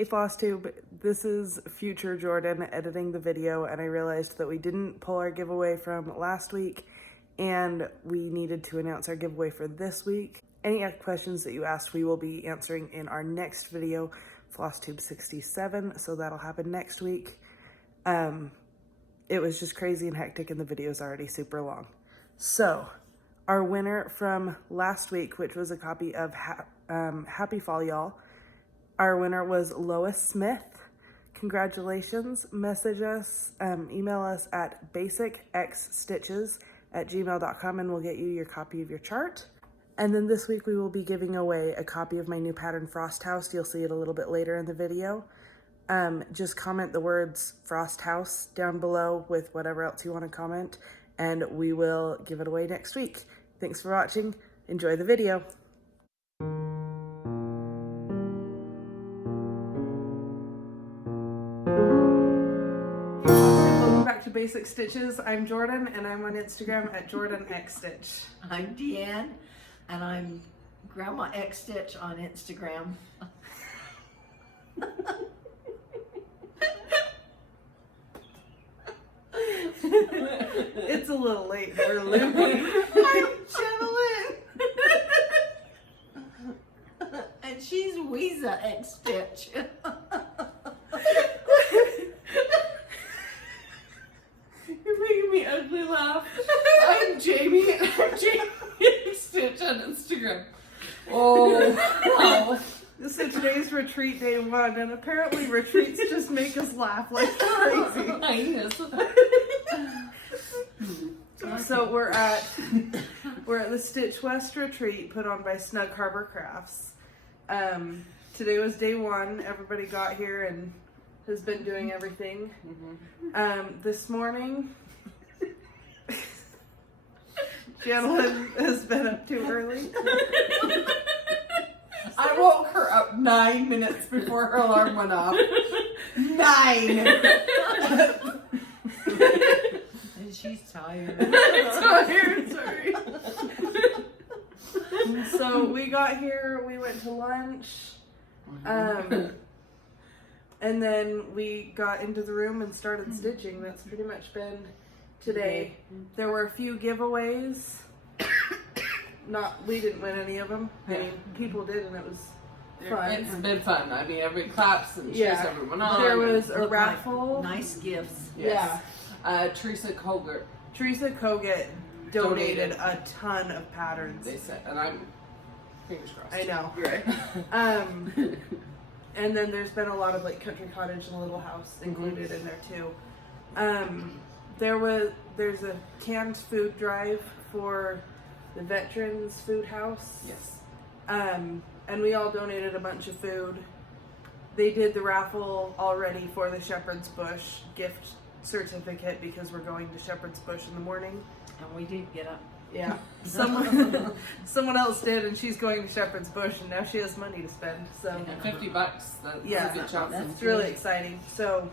Hey Flosstube, this is future Jorden editing the video, and I realized that we didn't pull our giveaway from last week and we needed to announce our giveaway for this week. Any questions that you asked we will be answering in our next video, Flosstube 67, so that'll happen next week. It was just crazy and hectic and the video's already super long. So our winner from last week, which was a copy of Happy Fall Y'all, our winner was Lois Smith. Congratulations. Message us, email us at basicxstitches@gmail.com and we'll get you your copy of your chart. And then this week we will be giving away a copy of my new pattern Frost House. You'll see it a little bit later in the video. Just comment the words Frost House down below with whatever else you want to comment, and we will give it away next week. Thanks for watching. Enjoy the video. Welcome back to Basic Stitches. I'm Jorden and I'm on Instagram at JordenXStitch. I'm DeAnn and I'm Grandma X Stitch on Instagram. It's a little late. We're looping. I'm Janalyn. And she's Weeza X Stitch. You're making me ugly laugh. I'm Jami, and I'm Jami Stitch on Instagram. Oh, wow. So today's retreat day 1, and apparently retreats just make us laugh like crazy. Nice. So we're at the Stitch West retreat put on by Snug Harbor Crafts. Today was day 1. Everybody got here and has been doing everything. This morning, Janalyn has been up too early. I woke her up 9 minutes before her alarm went off. 9! And she's tired. Tired, sorry. So we got here, we went to lunch, and then we got into the room and started stitching. That's pretty much been today. There were a few giveaways. We didn't win any of them. I mean, people did, and it was fun. It's been fun. I mean, everybody claps and cheers everyone on. There was a raffle. Like nice gifts. Yes. Teresa Colgert. Teresa Kogut donated a ton of patterns. They said, and I'm fingers crossed. I know. You're right. And then there's been a lot of like country cottage and little house included in there too. There's a canned food drive for the Veterans Food House. Yes. And we all donated a bunch of food. They did the raffle already for the Shepherd's Bush gift certificate because we're going to Shepherd's Bush in the morning. And we did get up. Yeah. Someone else did, and she's going to Shepherd's Bush, and now she has money to spend. So $50. That's a good chance. It's really exciting. So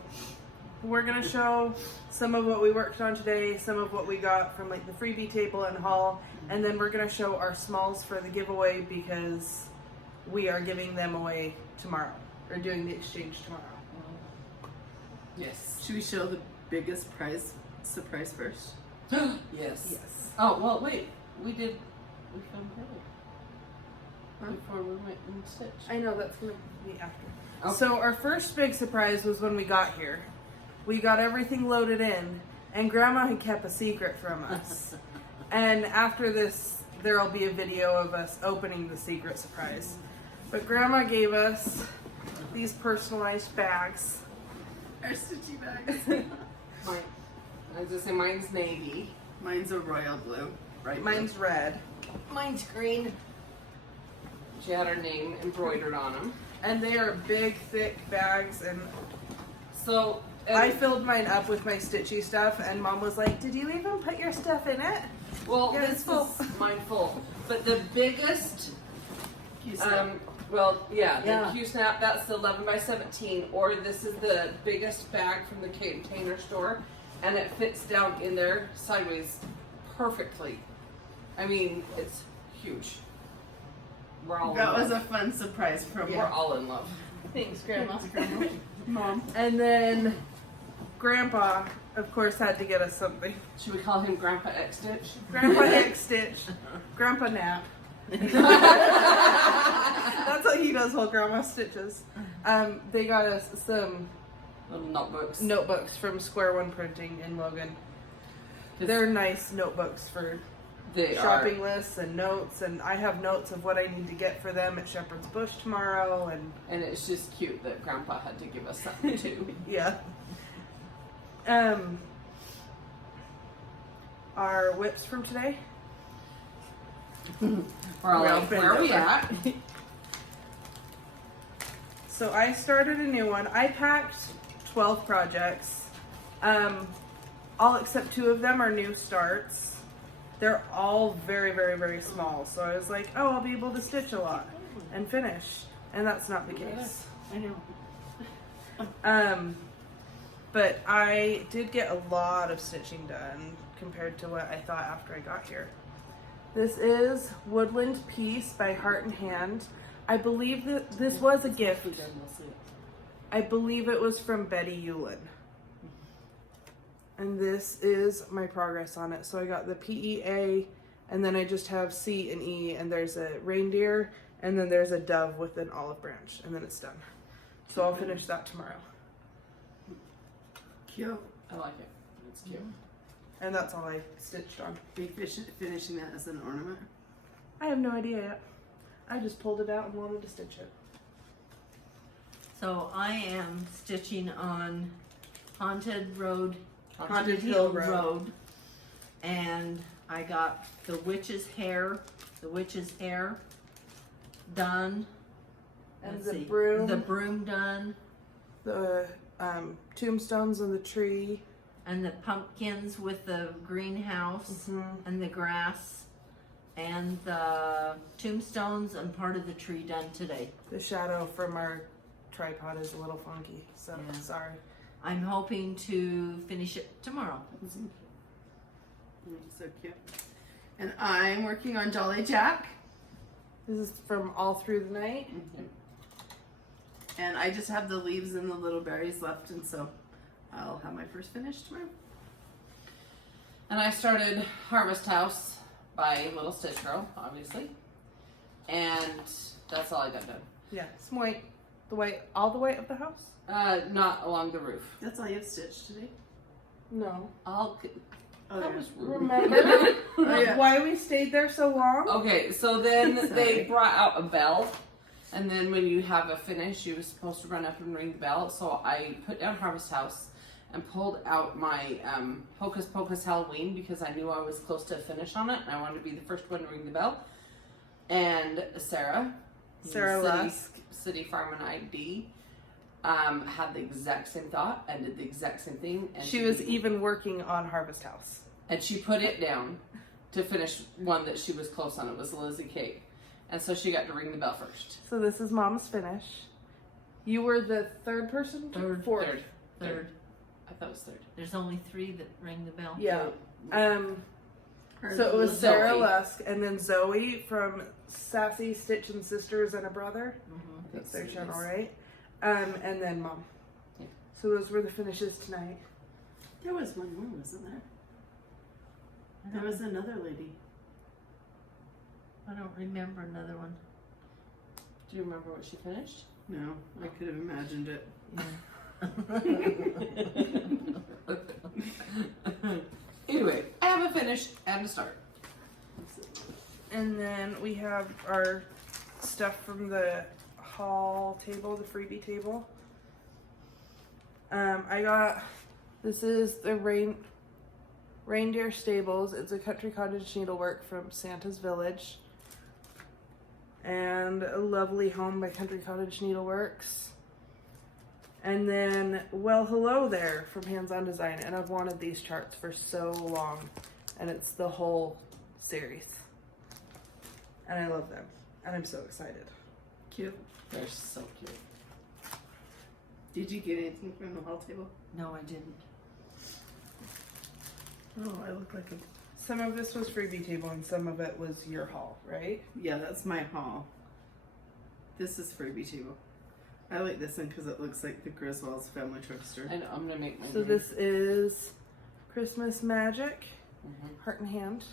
we're gonna show some of what we worked on today, some of what we got from like the freebie table and haul, and then we're gonna show our smalls for the giveaway because we are giving them away tomorrow. We're doing the exchange tomorrow. Yes. Should we show the biggest surprise first? Yes. Yes. Oh, well, wait. We filmed early. Before we went and stitched. I know, that's gonna be after. Okay. So our first big surprise was when we got here. We got everything loaded in, and Grandma had kept a secret from us. And after this, there'll be a video of us opening the secret surprise. But Grandma gave us these personalized bags. Our stitchy bags. I was just saying, mine's navy. Mine's a royal blue. Right. Mine's red. Mine's green. She had her name embroidered on them. And they are big, thick bags, and So I filled mine up with my stitchy stuff, and Mom was like, "Did you even put your stuff in it?" well, Yeah, this it's full. is mine full. But the biggest, Q-snap. the Q-snap, that's the 11 by 17, or this is the biggest bag from the container store, and it fits down in there sideways perfectly. I mean, it's huge. We're all That in was love. a fun surprise from We're all in love. Thanks, Grandma. Mom. And then Grandpa, of course, had to get us something. Should we call him Grandpa X Stitch? Grandpa X Stitch. Grandpa Nap. That's what he does while Grandma stitches. They got us some Little notebooks. notebooks from Square One Printing in Logan. They're nice notebooks for They shopping lists and notes, and I have notes of what I need to get for them at Shepherd's Bush tomorrow, and it's just cute that Grandpa had to give us something too. yeah. Our whips from today. We're all We're all like, bent where are we over. at? So I started a new one. I packed 12 projects. All except 2 of them are new starts. They're all very, very, very small. So I was like, oh, I'll be able to stitch a lot and finish. And that's not the case. I know. But I did get a lot of stitching done compared to what I thought after I got here. This is Woodland Peace by Heart and Hand. I believe that this was a gift. I believe it was from Betty Hewlin. And this is my progress on it. So I got the PEA, and then I just have C and E, and there's a reindeer, and then there's a dove with an olive branch, and then it's done. So I'll finish that tomorrow. Cute. I like it. It's cute. And that's all I stitched on. Are you finishing that as an ornament? I have no idea yet. I just pulled it out and wanted to stitch it. So I am stitching on Haunted Hill Road. Road. And I got the witch's hair done. And Let's the see. broom. The broom done. The tombstones on the tree. And the pumpkins with the greenhouse and the grass. And the tombstones and part of the tree done today. The shadow from our tripod is a little funky, so Yeah. sorry. I'm hoping to finish it tomorrow. So cute. And I'm working on Jolly Jack. This is from all through the night. And I just have the leaves and the little berries left, and so I'll have my first finish tomorrow. And I started Harvest House by Little Stitch Girl, obviously. And that's all I got done. Yeah, some white. The white, all the white of the house? Not along the roof. That's all you have stitched today? No. I'll. Oh, That yeah. was rude. Remember Oh, yeah. why we stayed there so long? Okay, so then they Sorry. brought out a bell, and then when you have a finish, you were supposed to run up and ring the bell. So I put down Harvest House and pulled out my Hocus Pocus Halloween because I knew I was close to a finish on it, and I wanted to be the first one to ring the bell. And Sarah Lusk. City Farm and ID, had the exact same thought and did the exact same thing. And She was even working on Harvest House. and she put it down to finish one that she was close on. It was Lizzie Cake. And so she got to ring the bell first. So this is Mom's finish. You were the third person? Fourth. Third. I thought it was third. There's only 3 that ring the bell. Yeah. Her So it was Zoe. Sarah Lusk and then Zoe from Sassy Stitch and Sisters and a Brother. That's their channel, right? And then Mom. Yeah. So those were the finishes tonight. There was one more, wasn't there? There was another lady. I don't remember another one. Do you remember what she finished? No, I could have imagined it. Anyway, I have a finish and a start. And then we have our stuff from the haul table, the freebie table. I got, this is the Reindeer Stables. It's a country cottage needlework from Santa's Village. And a lovely home by Country Cottage Needleworks. And then, well, hello there from Hands On Design. And I've wanted these charts for so long. And it's the whole series. And I love them. And I'm so excited. Cute. They're so cute. Did you get anything from the hall table? No, I didn't. Oh, I look like a... Some of this was freebie table and some of it was your haul, right? Yeah, that's my haul. This is freebie table. I like this one because it looks like the Griswold's Family Trickster. I know, I'm gonna make my So this is Christmas Magic, Mhm. heart and hand.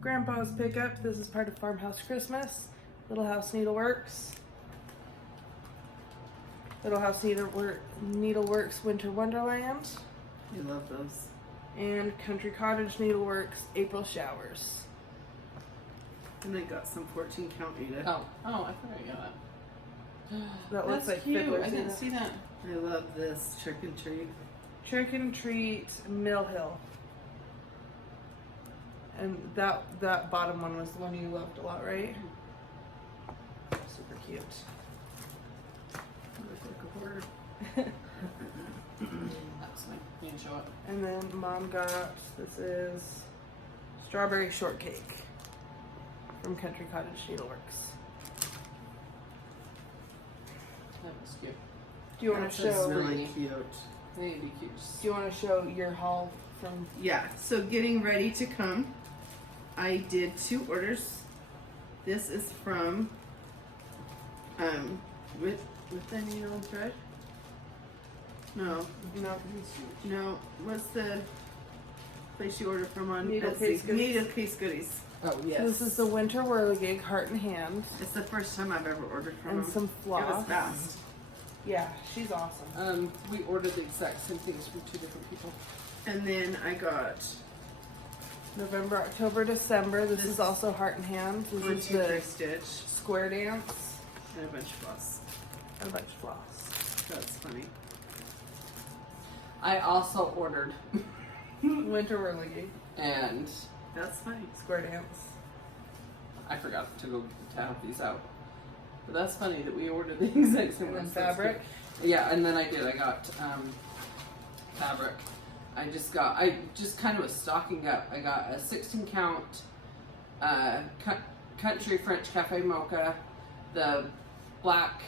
Grandpa's pickup. This is part of Farmhouse Christmas. Little House Needleworks. Little House Needleworks Winter Wonderland. You love those. And Country Cottage Needleworks April Showers. And I got some 14 count Ada. Oh, I forgot you got that. That looks That's like cute. fiddlers I in didn't it. see that. I love this Trick and Treat. Trick and Treat Mill Hill. And that bottom one was the one you loved a lot, right? Super cute. Looks like a word. That's fine. You can show it. And then Mom got, this is Strawberry Shortcake from Country Cottage Needleworks. That was cute. Do you want That's to show? Really cute. They need to be cute. Do you want to show your haul from? Yeah, so getting ready to come. I did 2 orders. This is from with the needle and thread. No, what's the place you order from on Needle Etsy? Case Goodies. Needle Case Goodies. Oh yes. This is the Winter Whirligig Heart and Hand It's the first time I've ever ordered from and them. some It floss. was fast. Yeah, she's awesome. We ordered the exact same things from 2 different people. And then I got November, October, December. This is also Heart and Hand. This one, is 2, 3 the stitch square dance and a bunch of floss. and a bunch of floss. That's funny. I also ordered, Winter Whirligig, and That's funny. square dance. I forgot to go to have these out. But that's funny that we ordered the exact same And then ones. That's fabric. good. Yeah, and then I did. I got fabric. I just kind of was stocking up. I got a 16 count Country French Cafe Mocha, the black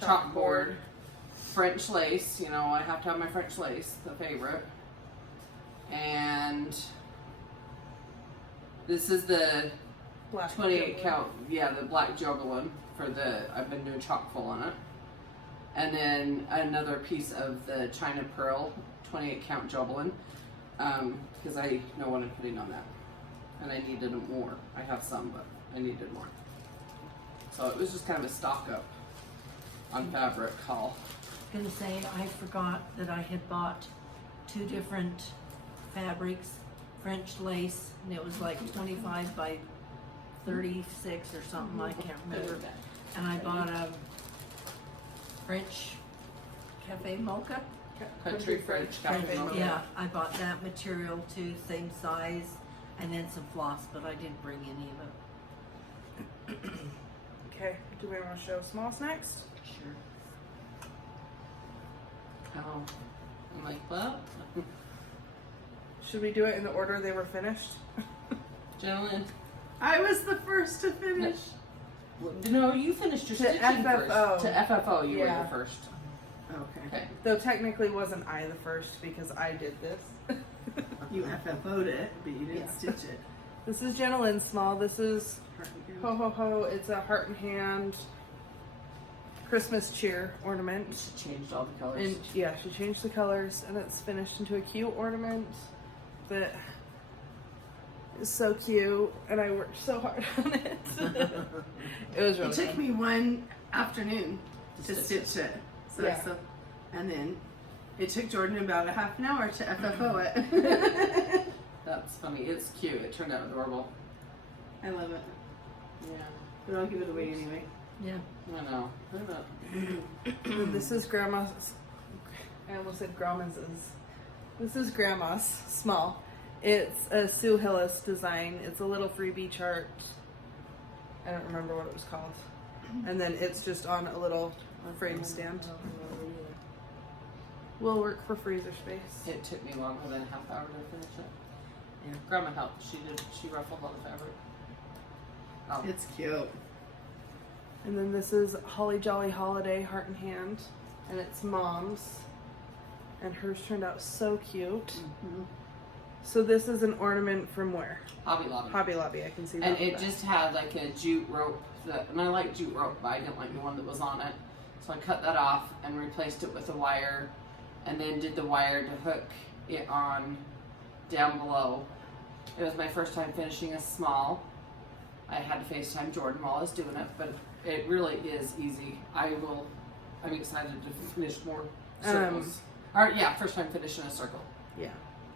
chalkboard, French lace. You know, I have to have my French lace, the favorite. And this is the Black 28 Joggle. count, yeah, the black Jorden for I've been doing chock full on it. And then another piece of the China Pearl 28 count Jorden, because I know what I'm putting on that. And I needed more. I have some, but I needed more. So it was just kind of a stock up on fabric haul. Gonna say, I forgot that I had bought 2 different fabrics, French lace, and it was like 25 by 36 or something, I can't remember. And I bought a French Cafe Mocha. Country French Cafe Mocha. Yeah, I bought that material too, same size, and then some floss, but I didn't bring any of it. Okay, do we want to show smalls next? Sure. Oh, I'm like, well, Should we do it in the order they were finished? Janalyn. I was the first to finish. No, you finished your To stitching FFO. first. To FFO, you Yeah. were the first. Okay. Okay. Though technically wasn't I the first because I did this. You FFO'd it, but you didn't Yeah. stitch it. This is Janalyn small. This is Ho Ho Ho. It's a heart and hand Christmas cheer ornament. She changed all the colors. And yeah, she changed the colors and it's finished into a cute ornament that is so cute and I worked so hard on it. It was really It took fun. me one afternoon to stitch stitch it. So, Yeah. and then it took Jorden about a half an hour to FFO it. That's funny. It's cute. It turned out adorable. I love it. Yeah. But I'll give it away anyway. Yeah. I know. And this is Grandma's. I almost said Grandma's. This is Grandma's small. It's a Sue Hillis design. It's a little freebie chart. I don't remember what it was called. And then it's just on a little frame stand. Will work for freezer space. It took me longer than a half hour to finish it. Yeah. Grandma helped. She ruffled all the fabric. Oh. It's cute. And then this is Holly Jolly Holiday Heart and Hand. And it's Mom's. And hers turned out so cute. Mm-hmm. So this is an ornament from where? Hobby Lobby. Hobby Lobby, I can see that. And on it the just had like a jute rope, and I like jute rope, but I didn't like the one that was on it. So I cut that off and replaced it with a wire, and then did the wire to hook it on down below. It was my first time finishing a small. I had to FaceTime Jorden while I was doing it, but it really is easy. I'm excited to finish more circles. First time finishing a circle. Yeah.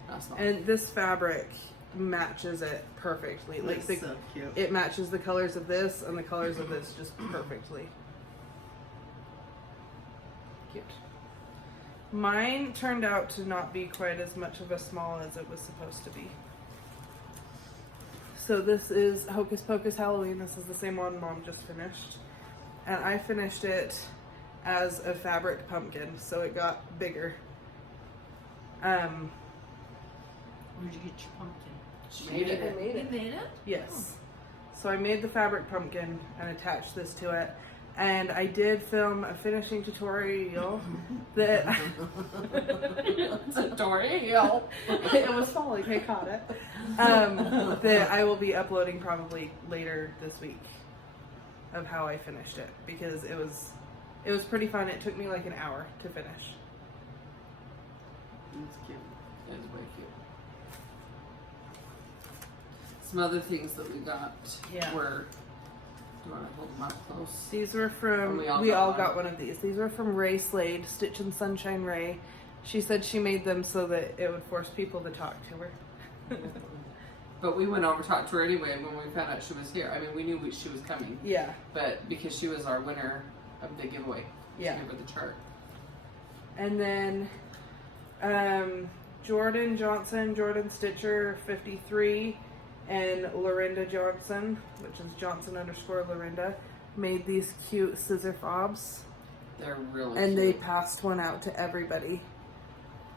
Not small. And this fabric matches it perfectly. Like It's so cute. it matches the colors of this and the colors of this just perfectly. Cute. Mine turned out to not be quite as much of a small as it was supposed to be. So this is Hocus Pocus Halloween. This is the same one Mom just finished. And I finished it as a fabric pumpkin, so it got bigger. Where'd you get your pumpkin? She made it. You made it? Yes. So I made the fabric pumpkin and attached this to it. And I did film a finishing tutorial that Tutorial. it was falling, I caught it. That I will be uploading probably later this week of how I finished it, because it was pretty fun. It took me like an hour to finish. It's cute. It is way cute. Some other things that we got were. Do you want to hold them up close? These were from, And we all got one of these. These were from Ray Slade, Stitch and Sunshine Ray. She said she made them so that it would force people to talk to her. But we went over to talk to her anyway when we found out she was here. I mean, we knew she was coming, Yeah, but because she was our winner of the giveaway, yeah. she gave her the chart. And then Jorden Johnson, Jorden Stitcher 53, and Lorinda Johnson, which is Johnson_Lorinda, made these cute scissor fobs. They're really And cute. they passed one out to everybody.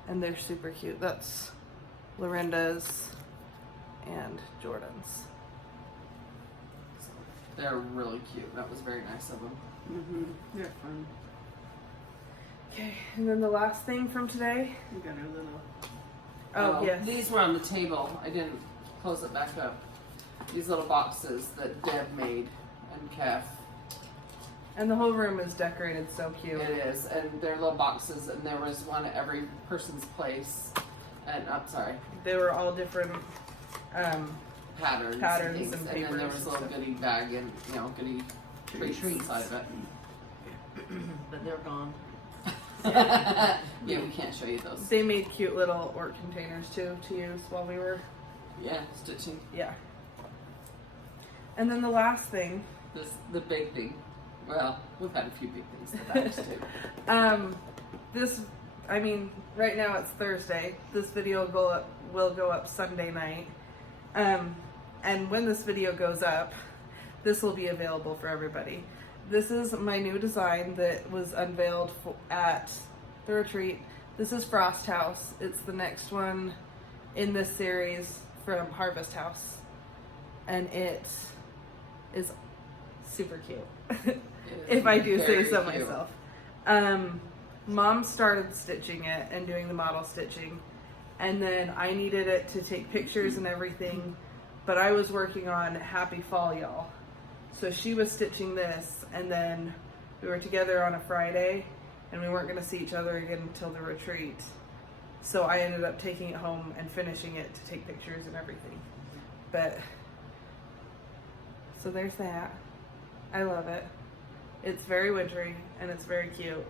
And they're super cute. That's Lorinda's and Jordan's. They're really cute. That was very nice of them. They're fun. Okay, and then the last thing from today. You got our little. Oh, yes. These were on the table. I didn't close it back up. These little boxes that Deb made and Kev. And the whole room is decorated so cute. It is, and they're little boxes, and there was one at every person's place. And I'm sorry, They were all different. patterns Patterns things. and And then there papers was a little and goodie bag and goodie treats inside of it. But they're gone. Yeah, we can't show you those. They made cute little orc containers too to use while we were. Yeah, stitching. Yeah. And then the last thing. The big thing. Well, we've had a few big things that too. Right now it's Thursday. This video will go up Sunday night. And when this video goes up, this will be available for everybody. This is my new design that was unveiled at the retreat. This is Frost House. It's the next one in this series from Harvest House. And it is super cute. If I do say so myself. Mom started stitching it and doing the model stitching, and then I needed it to take pictures and everything, but I was working on Happy Fall Y'all. So she was stitching this, and then we were together on a Friday, and we weren't going to see each other again until the retreat. So I ended up taking it home and finishing it to take pictures and everything. But, so there's that. I love it. It's very wintry, and it's very cute,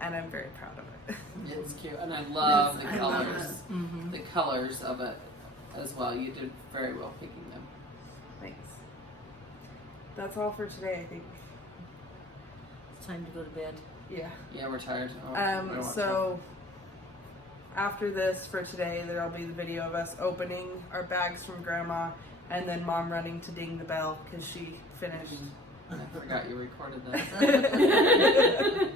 and I'm very proud of it. It's cute, and I love the I love colors. Mm-hmm. The colors of it as well. You did very well picking them. Thanks. That's all for today, I think. It's time to go to bed. Yeah. Yeah, we're tired. Oh, I don't want So after this for today, there'll be the video of us opening our bags from Grandma, and then Mom running to ding the bell because she finished. I forgot you recorded that.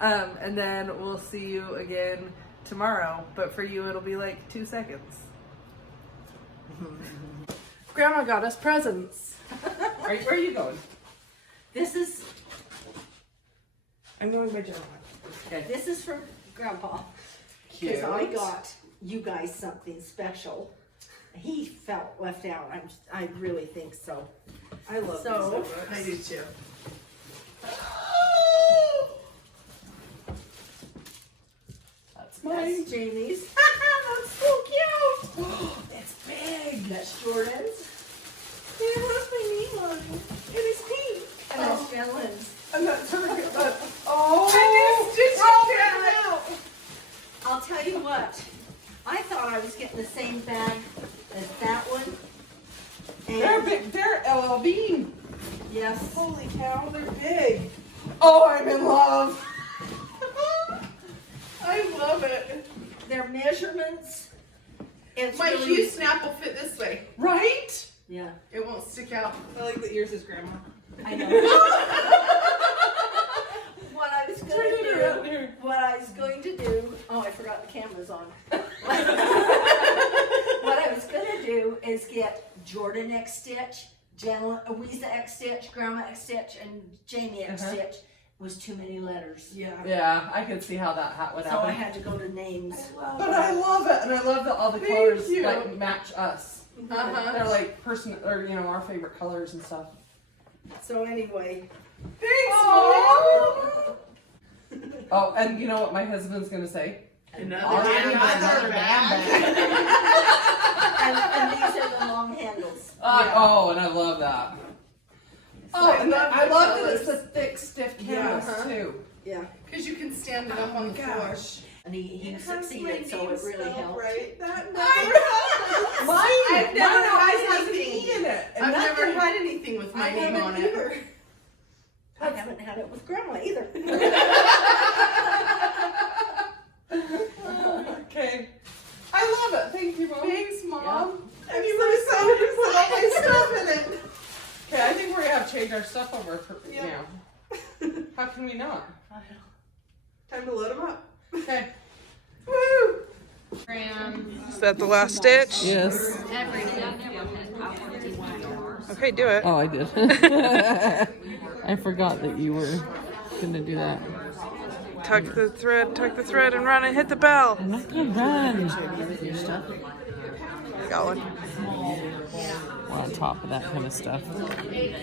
And then we'll see you again tomorrow, but for you it'll be like 2 seconds. Grandma got us presents. Where are you going? This is I'm going by Janalyn. this is from Grandpa. Cute. Because I got you guys something special. He felt left out. I really think so. I love So- these so much. I do too. That's That's Jamie's. That's so cute. It's big. That's Jordan's. It has my name on it. It is pink. And that's Janalyn's. I'm not talking about. Oh, I just stitched it out. I'll tell you what. I thought I was getting the same bag as that one. they're And big. They're LL Bean. yes. Holy cow, they're big. Oh, I'm in love. I love it. Their measurements. It's My really, Hue snap will fit this way. Right? yeah, It won't stick out. I like that yours is grandma. I know. What I was going Turn to it around do. here. What I was going to do. Oh, I forgot the camera's on. What I was going to do is get Jorden X Stitch, Louisa X Stitch, Grandma X Stitch, and Jami X Uh-huh. Stitch. It was too many letters. Yeah. Yeah, I could see how that would So happen. I had to go to names. But I love it, and I love that all the Thank colors you. like match us. Uh-huh. They're like our favorite colors and stuff. So anyway, Thanks, Aw. Oh, and you know what my husband's gonna say? Another Oh, damn another bag. and these are the long handles. Oh, and I love that. Oh, I and love I the love that colors. it's a thick, stiff canvas Yeah. too. Yeah, Because you can stand it up on the floor. and he succeeded, so it really helped. Right? That I've never Mine always had has an anything. E in it. and I've nothing- never had anything with my name on it. I haven't had it with Grandma either. Okay. I love it. Thank you, Mom. Thanks, Mom. And You you were were so so to put all my stuff in it. Okay, I think we're gonna have to change our stuff over for Yeah. now. How can we not? Time to load them up. Okay. Woo! Is that the last stitch? Yes. Okay, do it. Oh, I did. I forgot that you were gonna do that. Tuck the thread, and run and hit the bell. I'm not gonna run. Got one. We're on top of that kind of stuff.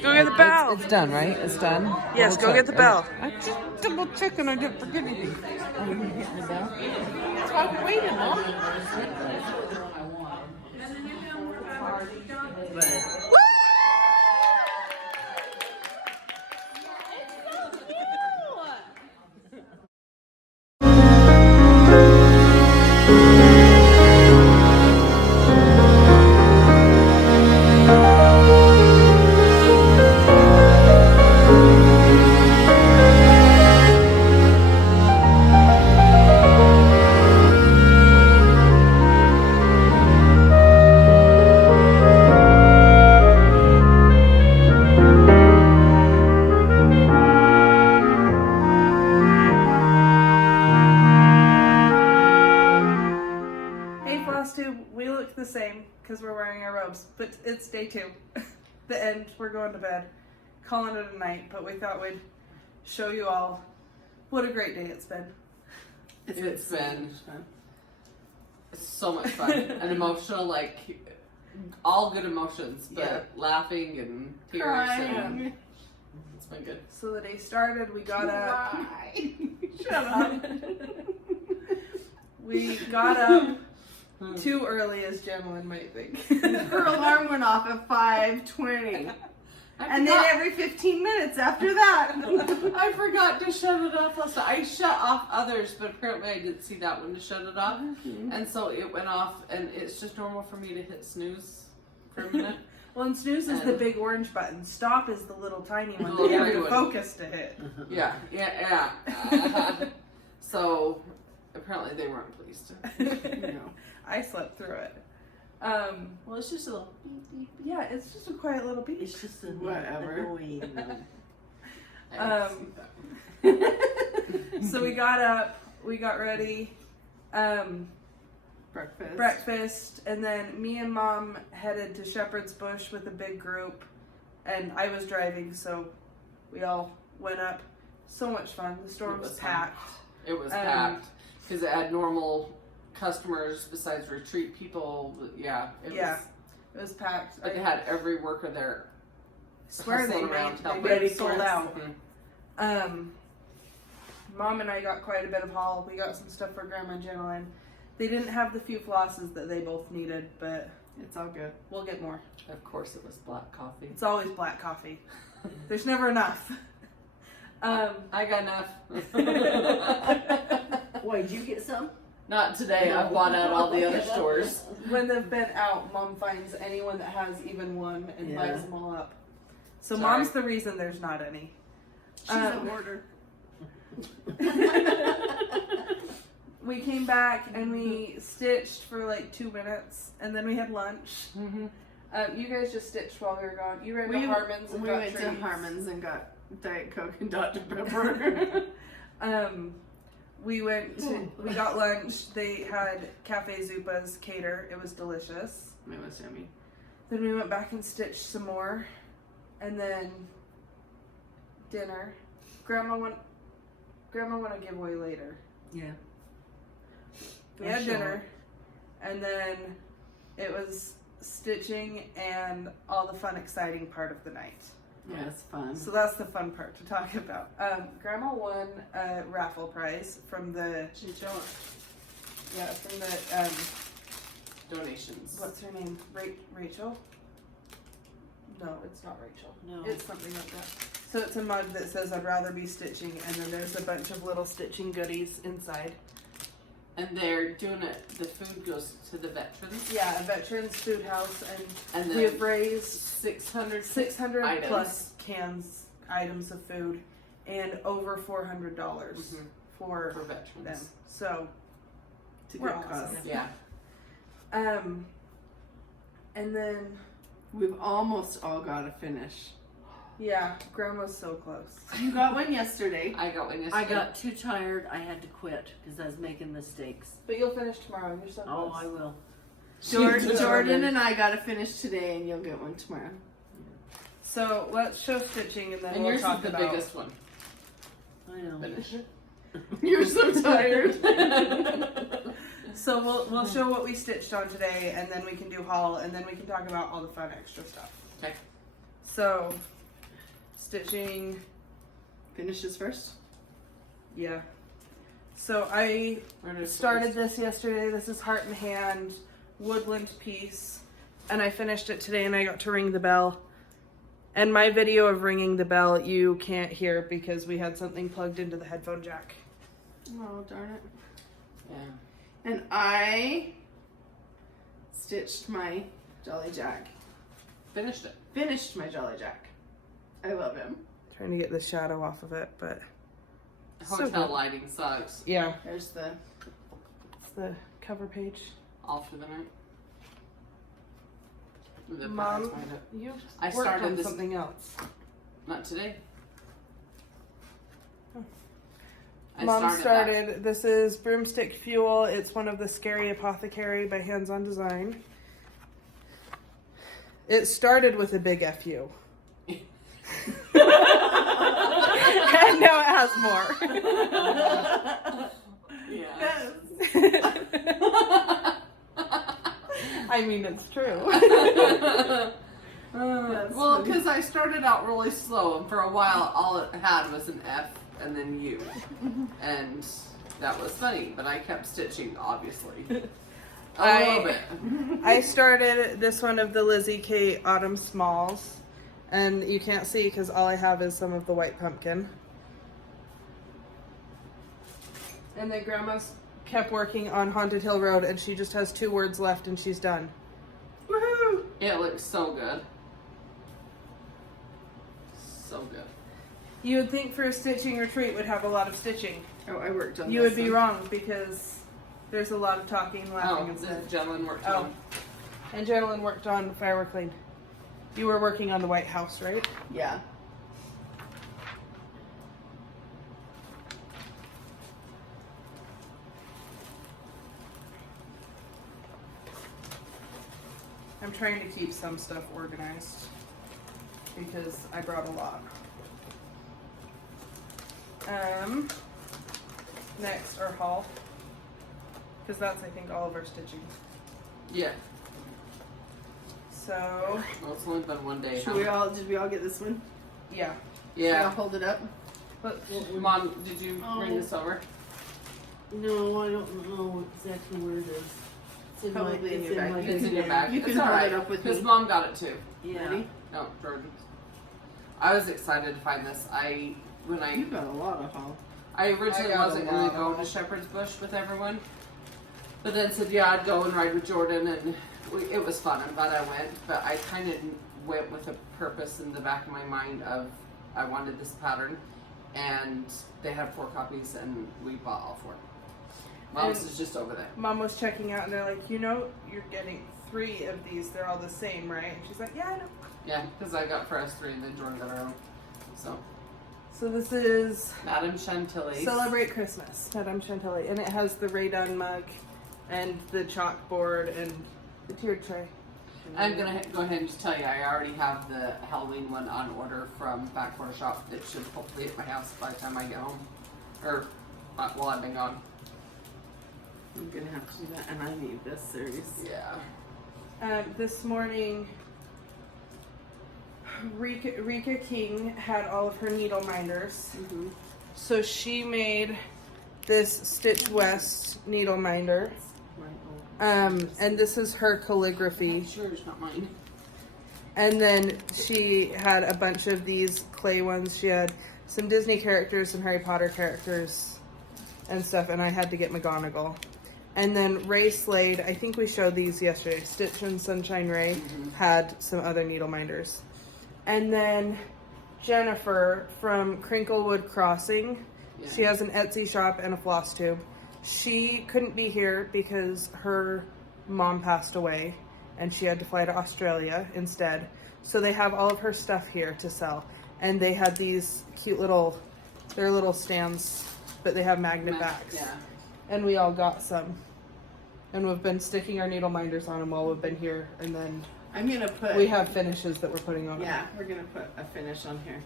Go get the bell. It's done, right? It's done? Yes, Double go get check. the bell. I just double checking I didn't forget anything. Oh, you're hitting the bell? That's why I'm waiting, Mom. Hey, Flosstube, we look the same because we're wearing our robes, but it's day 2. The end. We're going to bed. Calling it a night, but we thought we'd show you all what a great day it's been. It's been so much fun and emotional, like all good emotions, but Yeah. laughing and tears. And it's been good. So the day started, we got up. Shut up. We got up too early, as Janalyn might think. Her alarm went off at 5:20. And then every 15 minutes after that. I forgot to shut it off last night. I shut off others, but apparently I didn't see that one to shut it off. And so it went off, and it's just normal for me to hit snooze for a minute. Well, and snooze is the big orange button. Stop is the little tiny one that Little you have tiny to one. focus to hit. Yeah. So apparently they weren't pleased. I slept through it. Well, it's just a little beep, beep. Yeah, it's just a quiet little beach. It's just a Whatever. annoying. I didn't see that. So we got up, we got ready, breakfast, and then me and Mom headed to Shepherd's Bush with a big group, and I was driving, so we all went up. So much fun. The store It was was fun. packed. It was packed because it had normal customers besides retreat people. Yeah, It was packed. But they had every worker there. Swear they helping. ready sold out. Mhm. Mom and I got quite a bit of haul. We got some stuff for Grandma and Janalyn. They didn't have the few flosses that they both needed, but It's all good. we'll get more. Of course, it was black coffee. It's always black coffee. There's never enough. I got enough. Why, did you get some? Not today. I bought out all the other stores. When they've been out, Mom finds anyone that has even one and buys them all up. So Sorry. Mom's the reason there's not any. She's a hoarder. We came back and we stitched for like 2 minutes, and then we had lunch. Mm-hmm. You guys just stitched while we were gone. You ran to Harmon's and we got went treats. to Harmon's and got Diet Coke and Dr. Pepper. We got lunch. They had Cafe Zupa's cater. It was delicious. It was yummy. Then we went back and stitched some more, and then dinner. Grandma won a giveaway later. Yeah. We had dinner, and then it was stitching and all the fun, exciting part of the night. Yeah, it's fun. So that's the fun part to talk about. Grandma won a raffle prize from the Donations. what's her name? Rachel? No, it's not Rachel. No. It's something like that. So it's a mug that says "I'd rather be stitching," and then there's a bunch of little stitching goodies inside. And they're doing it. The food goes to the veterans. Yeah, a veterans food house, And we then have raised 600 600 plus items of food, and over $400 for veterans. them. So It's a we're good awesome. cause. Yeah. And then We've almost all got to finish. yeah, Grandma's so close. You got one yesterday. I got one yesterday. I got too tired. I had to quit because I was making mistakes. But you'll finish tomorrow. You're so close. Oh, I will. Jordan and I got to finish today, and you'll get one tomorrow. So let's show stitching, and then And we'll yours talk is the about biggest one. I know. Finish it. You're so tired. So we'll show what we stitched on today, and then we can do haul, and then we can talk about all the fun extra stuff. Okay. So stitching, Finishes first. yeah. So I started this yesterday. This is Heart and Hand woodland piece, and I finished it today, and I got to ring the bell. And my video of ringing the bell you can't hear because we had something plugged into the headphone jack. Oh, darn it. Yeah. And I stitched my Jolly Jack. Finished it. Finished my Jolly Jack. I love him. Trying to get the shadow off of it, but Hotel good. lighting sucks. Yeah, There's the... it's the cover page. Off for the night. The Mom, parents find it. you I worked started on this- something else. Not today. Oh. I Mom started started. This is Broomstick Fuel. It's one of the Scary Apothecary by Hands On Design. It started with a big FU. And now it has more. that. Yeah. I mean, it's true. Well, because I started out really slow, and for a while, all it had was an F and then U, and that was funny. But I kept stitching, obviously, a little bit. I started this one of the Lizzie Kate Autumn Smalls, and you can't see because all I have is some of the white pumpkin. And then Grandma's kept working on Haunted Hill Road, and she just has 2 words left, and she's done. Woohoo! It looks so good, so good. You would think for a stitching retreat would have a lot of stitching. Oh, I worked on You this would be one. wrong because there's a lot of talking, laughing, Oh, and this stuff. gentleman worked Oh. on. And Janalyn worked on Firework Lane. You were working on the White House, right? Yeah. I'm trying to keep some stuff organized because I brought a lot. Next, our haul. because that's, I think, all of our stitching. Yeah. So, Well, it's only been one day. Did we all get this one? yeah. Should I Yeah. hold it up? But Mom, did you bring this over? No, I don't know exactly where it is. It's in Probably my, in it's your bag. my It's in your bag. You It's can hold alright. it up with Because me. Mom got it too. Yeah. Ready? No, Jordan. I was excited to find this. When I You've got a lot of haul. I originally I got wasn't a going lot to go of to Shepherd's Bush with everyone, but then said, yeah, I'd go and ride with Jordan, and it was fun. I'm glad I went, but I kind of went with a purpose in the back of my mind of I wanted this pattern, and they had 4 copies, and we bought all 4. Mom's And is just over there. Mom was checking out, and they're like, you know, you're getting 3 of these. They're all the same, right? And she's like, yeah, I know. Yeah, because I got for us 3, and then Jordan got her own. So this is Madame Chantilly. Celebrate Christmas, Madame Chantilly, and it has the Ray Dunn mug, and the chalkboard, and the tiered tray. I'm gonna go ahead and just tell you, I already have the Halloween one on order from Back Corner Shop that should hopefully hit my house by the time I get home, or while I've been gone. I'm gonna have to do that, and I need this series. Yeah. This morning, Rika King had all of her needle minders. Mm-hmm. So she made this Stitch West needle minder. And this is her calligraphy. Sure, it's not mine. And then she had a bunch of these clay ones. She had some Disney characters, some Harry Potter characters and stuff, and I had to get McGonagall. And then Ray Slade, I think we showed these yesterday. Stitch and Sunshine Ray had some other needle minders. And then Jennifer from Crinklewood Crossing, she has an Etsy shop and a Flosstube. She couldn't be here because her mom passed away and she had to fly to Australia instead. So they have all of her stuff here to sell. And they had these cute little, they're little stands, but they have magnet backs. Yeah. And we all got some. And we've been sticking our needle minders on them while we've been here. And then I'm gonna put. we have finishes that we're putting on them. Yeah, we're gonna put a finish on here.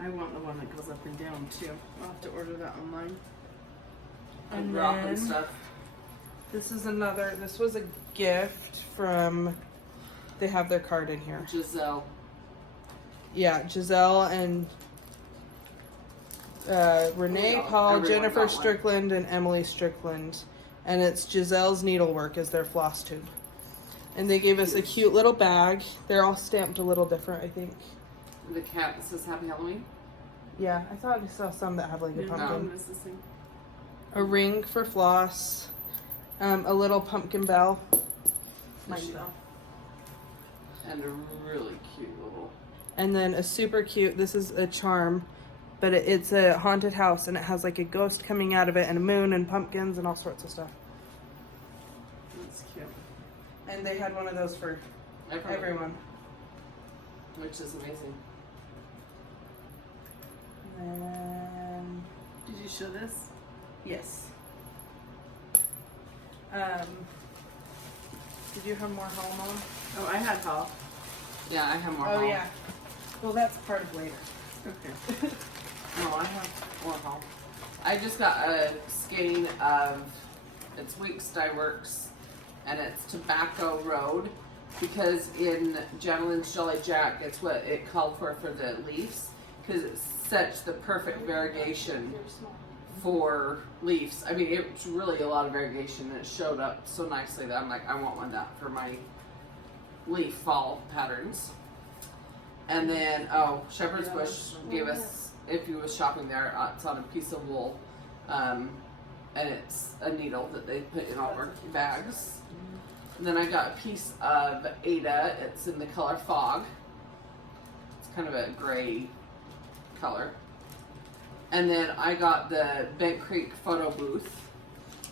I want the one that goes up and down too. I'll have to order that online. And Rock and then stuff. this is another, this was a gift from, they have their card in here. Giselle. Yeah, Giselle and Renee Oh, Paul, everyone Jennifer got one. Strickland, and Emily Strickland. And it's Giselle's Needlework as their floss tube. And they gave us a cute little bag. They're all stamped a little different, I think. The cat that says Happy Halloween. Yeah, I thought I saw some that had like a Yeah, pumpkin. it's the same. A ring for floss. A little pumpkin bell. She- And a really cute little. And then a super cute, this is a charm, but it's a haunted house and it has like a ghost coming out of it and a moon and pumpkins and all sorts of stuff. That's cute. And they had one of those for everyone. Which is amazing. And Did you show this? yes. Did you have more haul, Mom? Oh, I had haul. Yeah, I have more. Oh haul. yeah. Well, that's part of later. Okay. No, I have more haul. I just got a skein of, it's Weeks Dye Works, and it's Tobacco Road, because in Janalyn's Jolly Jack, it's what it called for the leaves, because it's such the perfect variegation for leaves. I mean, it's really a lot of variegation, and it showed up so nicely that I'm like, I want one of that for my leaf fall patterns. And then, Shepherd's Bush gave us, if you was shopping there, it's on a piece of wool, and it's a needle that they put in all our bags. And then I got a piece of Ada, it's in the color Fog. It's kind of a gray color. And then I got the Bent Creek photo booth,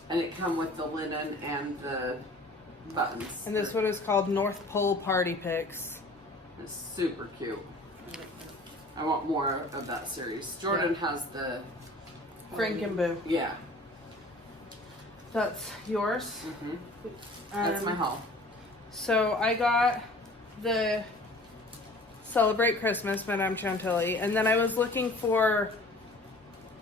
and it come with the linen and the buttons. And this one is called North Pole Party Pics. It's super cute. I want more of that series. Jordan has the Frank and Boo. yeah. That's yours. That's my haul. So I got the Celebrate Christmas, Madame Chantilly, and then I was looking for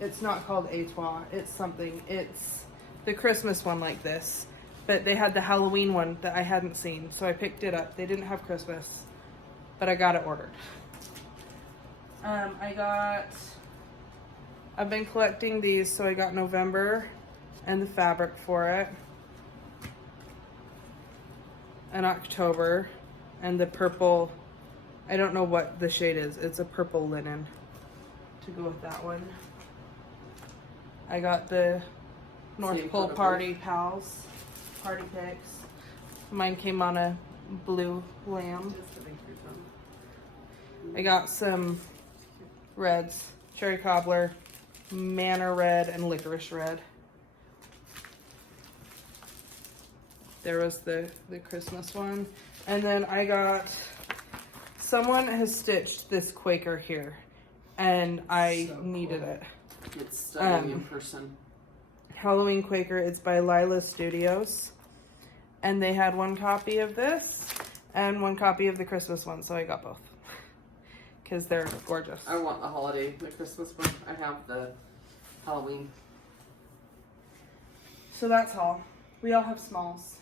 It's not called Etoile. It's something. It's the Christmas one like this. But they had the Halloween one that I hadn't seen. So I picked it up. They didn't have Christmas. But I got it ordered. I've been collecting these. So I got November and the fabric for it. And October. And the purple. I don't know what the shade is. It's a purple linen to go with that one. I got the North Same Pole color Party Pals party picks. Mine came on a blue lamb. I got some reds, cherry cobbler, manor red, and licorice red. There was the Christmas one. And then I got, someone has stitched this Quaker here, and I So needed cool. it. It's stunning in person. Halloween Quaker, it's by Lila Studios. And they had one copy of this and one copy of the Christmas one, so I got both. Because they're gorgeous. I want the holiday, the Christmas one. I have the Halloween. So that's all. We all have smalls.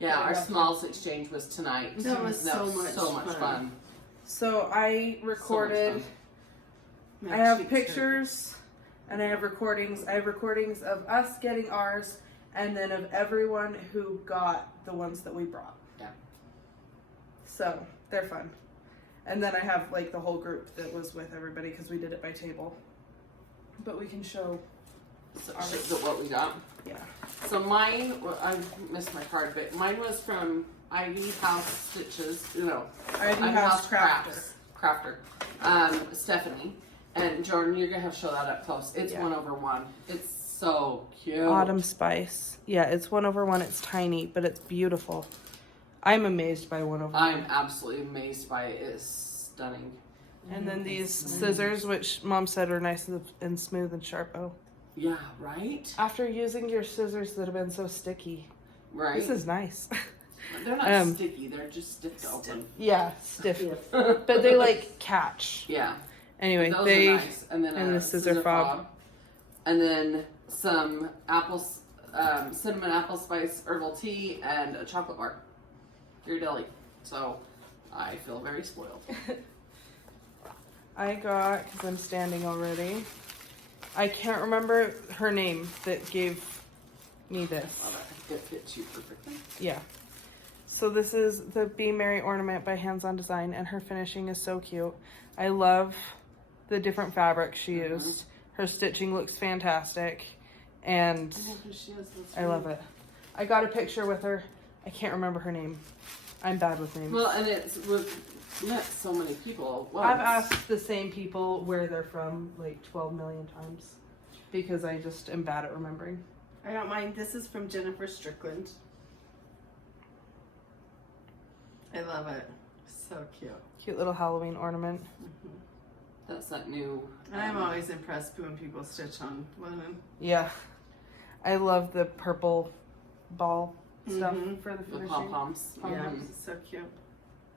Yeah, our smalls exchange was tonight. That was so much fun. So I recorded, I have pictures and I have recordings. I have recordings of us getting ours and then of everyone who got the ones that we brought. Yeah. So they're fun. And then I have like the whole group that was with everybody because we did it by table. But we can show. So what we got. Yeah. So mine, well, I missed my card, but mine was from Ivy House Stitches. No, Ivy House Crafter. Stephanie and Jorden, you're gonna have to show that up close. It's 1/1. It's so cute. Autumn Spice. Yeah, it's 1/1. It's tiny, but it's beautiful. I'm amazed by 1/1. I'm absolutely amazed by it. It's stunning. And then these scissors, which Mom said are nice and smooth and sharp. Oh. Yeah, right? After using your scissors that have been so sticky, Right. this is nice. They're not sticky, they're just stiff to open. Yeah, stiff. But they like catch. Yeah. Anyway, Those they are nice. And then and a the scissor fob. And then some apples, cinnamon apple spice herbal tea and a chocolate bar. Your deli. So I feel very spoiled. I got, because I'm standing already, I can't remember her name that gave me this. Well, that fits you perfectly. Yeah. So this is the Be Merry ornament by Hands On Design, and her finishing is so cute. I love the different fabrics she used. Her stitching looks fantastic, and I love it. I got a picture with her. I can't remember her name. I'm bad with names. Well, and we met so many people. Once. I've asked the same people where they're from like 12 million times because I just am bad at remembering. I got mine. This is from Jennifer Strickland. I love it. So cute. Cute little Halloween ornament. That's that new. I'm always impressed when people stitch on linen. Yeah. I love the purple ball stuff for the The finishing. pom-poms. Yeah, Mhm. so cute.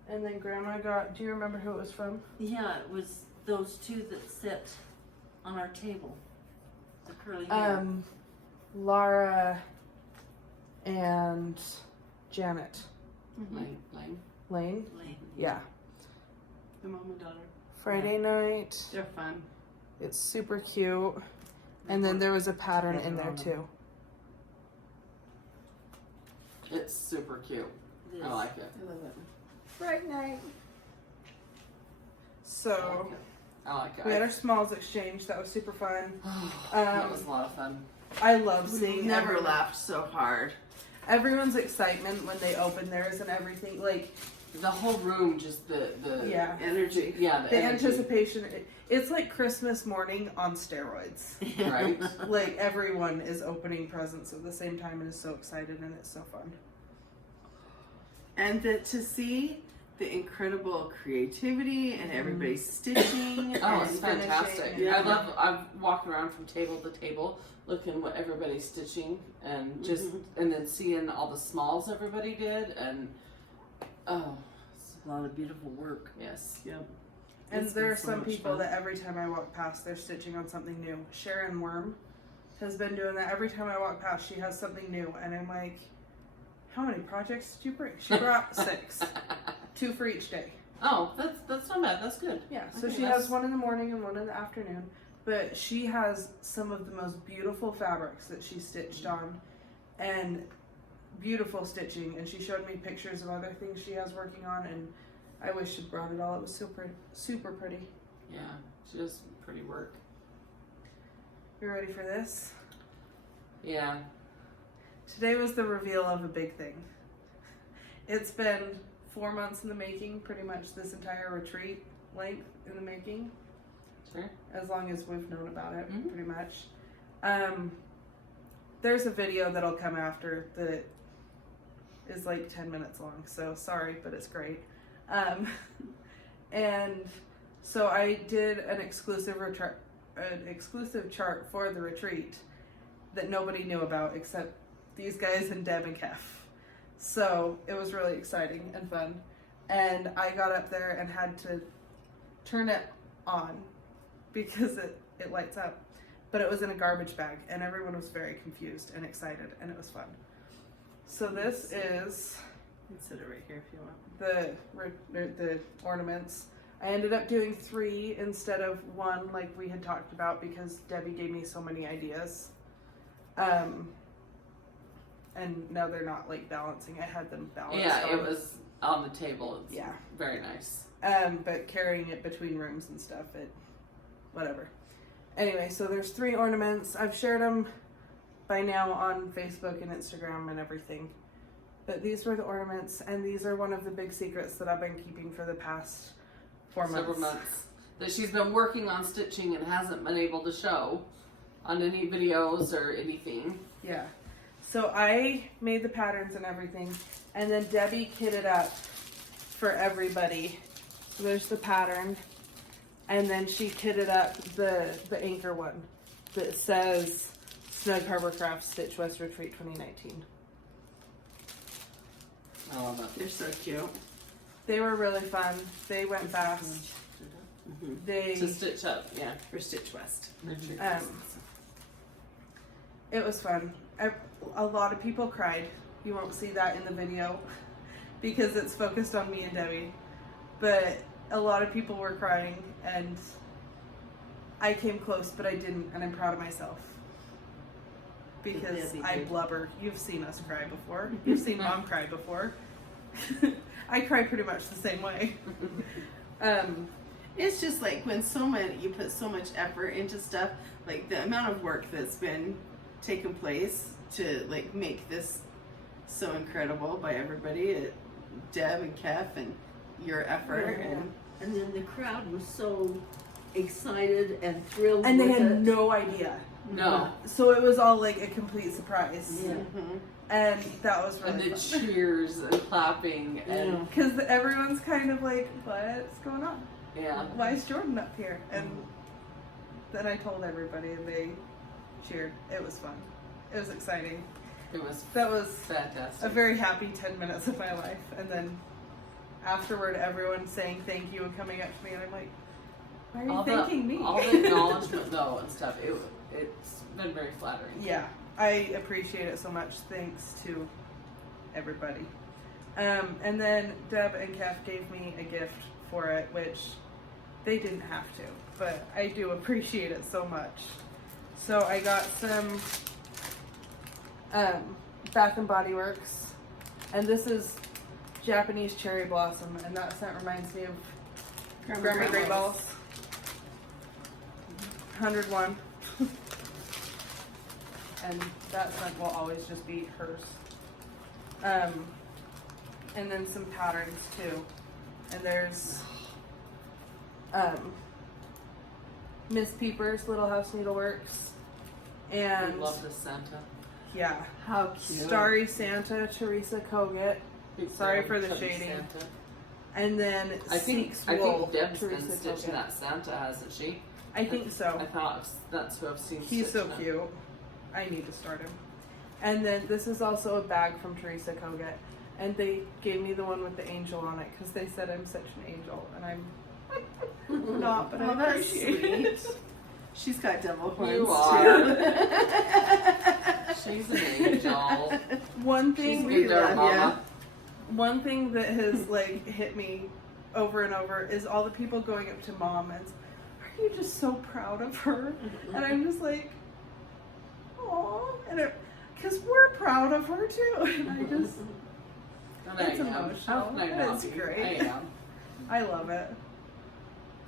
And then Grandma got, do you remember who it was from? Yeah, it was those two that sit on our table. The curly hair. Laura and Janet Lane. Lane. Lane. Yeah. The mom and daughter. Friday night. They're fun. It's super cute. And then there was a pattern in there too. It's super cute. It I is. like it. I love it. Fright night. So I like it. we had our smalls exchange. That was super fun. That was a lot of fun. I love We've seeing never everyone- laughed so hard. everyone's excitement when they open theirs and everything. Like The whole room, just the yeah, Energy. yeah the energy, anticipation. It's like Christmas morning on steroids. right? Like everyone is opening presents at the same time and is so excited and it's so fun. And to see the incredible creativity and everybody stitching. Oh, and it's fantastic. finishing. Yeah. I've walked around from table to table looking what everybody's stitching and just and then seeing all the smalls everybody did and oh, A lot of beautiful work. yes. Yep. And It's there been are so some much people fun. that every time I walk past, they're stitching on something new. Sharon Worm has been doing that. Every time I walk past, she has something new. And I'm like, how many projects did you bring? She brought 6. 2 for each day. Oh, that's not bad. That's good. Yeah, I so think she that's- has one in the morning and one in the afternoon. But she has some of the most beautiful fabrics that she stitched on. And beautiful stitching. And she showed me pictures of other things she has working on. And I wish she'd brought it all. It was super, super pretty. Yeah, she does pretty work. You ready for this? Yeah. Today was the reveal of a big thing. It's been 4 months in the making, pretty much this entire retreat length in the making, Sure. as long as we've known about it, Mhm. pretty much. There's a video that'll come after that is like 10 minutes long, so sorry, but it's great. And so I did an exclusive chart for the retreat that nobody knew about except these guys and Deb and Kef. So it was really exciting and fun. And I got up there and had to turn it on because it lights up. But it was in a garbage bag and everyone was very confused and excited and it was fun. So this is You can sit it right here if you want. the ornaments. I ended up doing 3 instead of 1 like we had talked about because Debbie gave me so many ideas. And no, they're not like balancing. I had them balanced. Yeah, it was on the table. It's Yeah. very nice. But carrying it between rooms and stuff, whatever. Anyway, so there's 3 ornaments. I've shared them by now on Facebook and Instagram and everything. But these were the ornaments, and these are one of the big secrets that I've been keeping for the past 4 months. Several months. That she's been working on stitching and hasn't been able to show on any videos or anything. Yeah. So I made the patterns and everything, and then Debbie kitted up for everybody. So there's the pattern, and then she kitted up the anchor one that says Snug Harbor Crafts Stitch West Retreat 2019. I love it. They're so cute. They were really fun. They went fast. Mm-hmm. They To stitch up, yeah. For Stitch West. It was fun. A lot of people cried. You won't see that in the video because it's focused on me and Debbie. But a lot of people were crying and I came close, but I didn't, and I'm proud of myself. Because Debbie I did. blubber. You've seen us cry before. You've seen Mom cry before. I cry pretty much the same way. It's just like when you put so much effort into stuff, like the amount of work that's been taken place to like make this so incredible by everybody, Deb and Kef and your effort and And then the crowd was so excited and thrilled And they with had it. no idea. No. So it was all like a complete surprise. Yeah. Mhm. And that was And really the fun. cheers and clapping and Because everyone's kind of like, what's going on? yeah. Why is Jorden up here? And then I told everybody and they cheered. It was fun. It was exciting. It was That was a fantastic. very happy 10 minutes of my life. And then afterward, everyone saying thank you and coming up to me, and I'm like, why are you thanking me? All the acknowledgement though and stuff, it's been very flattering. Yeah, I appreciate it so much. Thanks to everybody. And then Deb and Kef gave me a gift for it, which they didn't have to, but I do appreciate it so much. So I got some Bath and Body Works, and this is Japanese cherry blossom, and that scent reminds me of Grandma Great Balls. 101. And that scent will always just be hers. And then some patterns too. And there's Miss Peeper's Little House Needleworks. I And love this Santa. yeah, How cute. Starry Santa, Teresa Kogut. Sorry for the Chubby shading. Santa. And then I think Seek's Wool, Deb's been Teresa stitching Kogut. that Santa, hasn't she? I think so. I thought that's who I've seen. He's so stitching it. cute. I need to start him. And then this is also a bag from Teresa Kogut. And they gave me the one with the angel on it because they said I'm such an angel. And I'm Not, but I that's appreciate it. sweet. She's got devil horns You are. too. She's an angel. One She's thing, good there, love mama. one thing that has like hit me over and over is all the people going up to mom and, are you just so proud of her? And I'm just like, oh, and because we're proud of her too. And I just, And it's I am. emotional. How can I And not it's be? great. I am. I love it.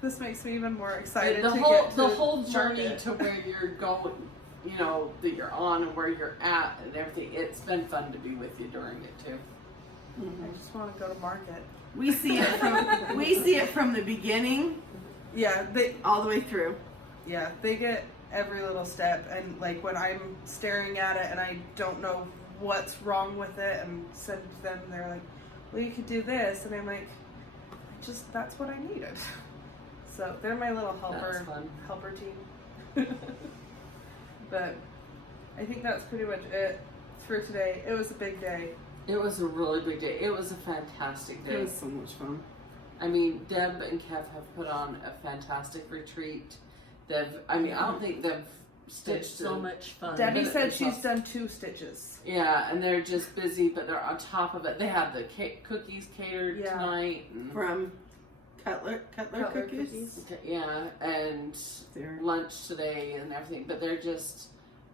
This makes me even more excited The to whole get to the whole journey market. to where you're going, you know, that you're on and where you're at and everything. It's been fun to be with you during it too. I just want to go to market. We see it from the beginning Yeah, all the way through. they get every little step, and like when I'm staring at it and I don't know what's wrong with it, and send to them, they're like, well, you could do this, and I'm like, that's what I needed. So they're my little That's fun. helper team. But I think that's pretty much it for today. It was a big day. It was a really big day. It was a fantastic It day. was so much fun. I mean, Deb and Kev have put on a fantastic retreat. I don't think they've It's stitched so it. much fun. Debbie but said it's she's awesome. done 2 stitches. Yeah, and they're just busy, but they're on top of it. They have the cookies catered Yeah. tonight. And, From Cutler cookies. yeah, and They're lunch today and everything. But they're just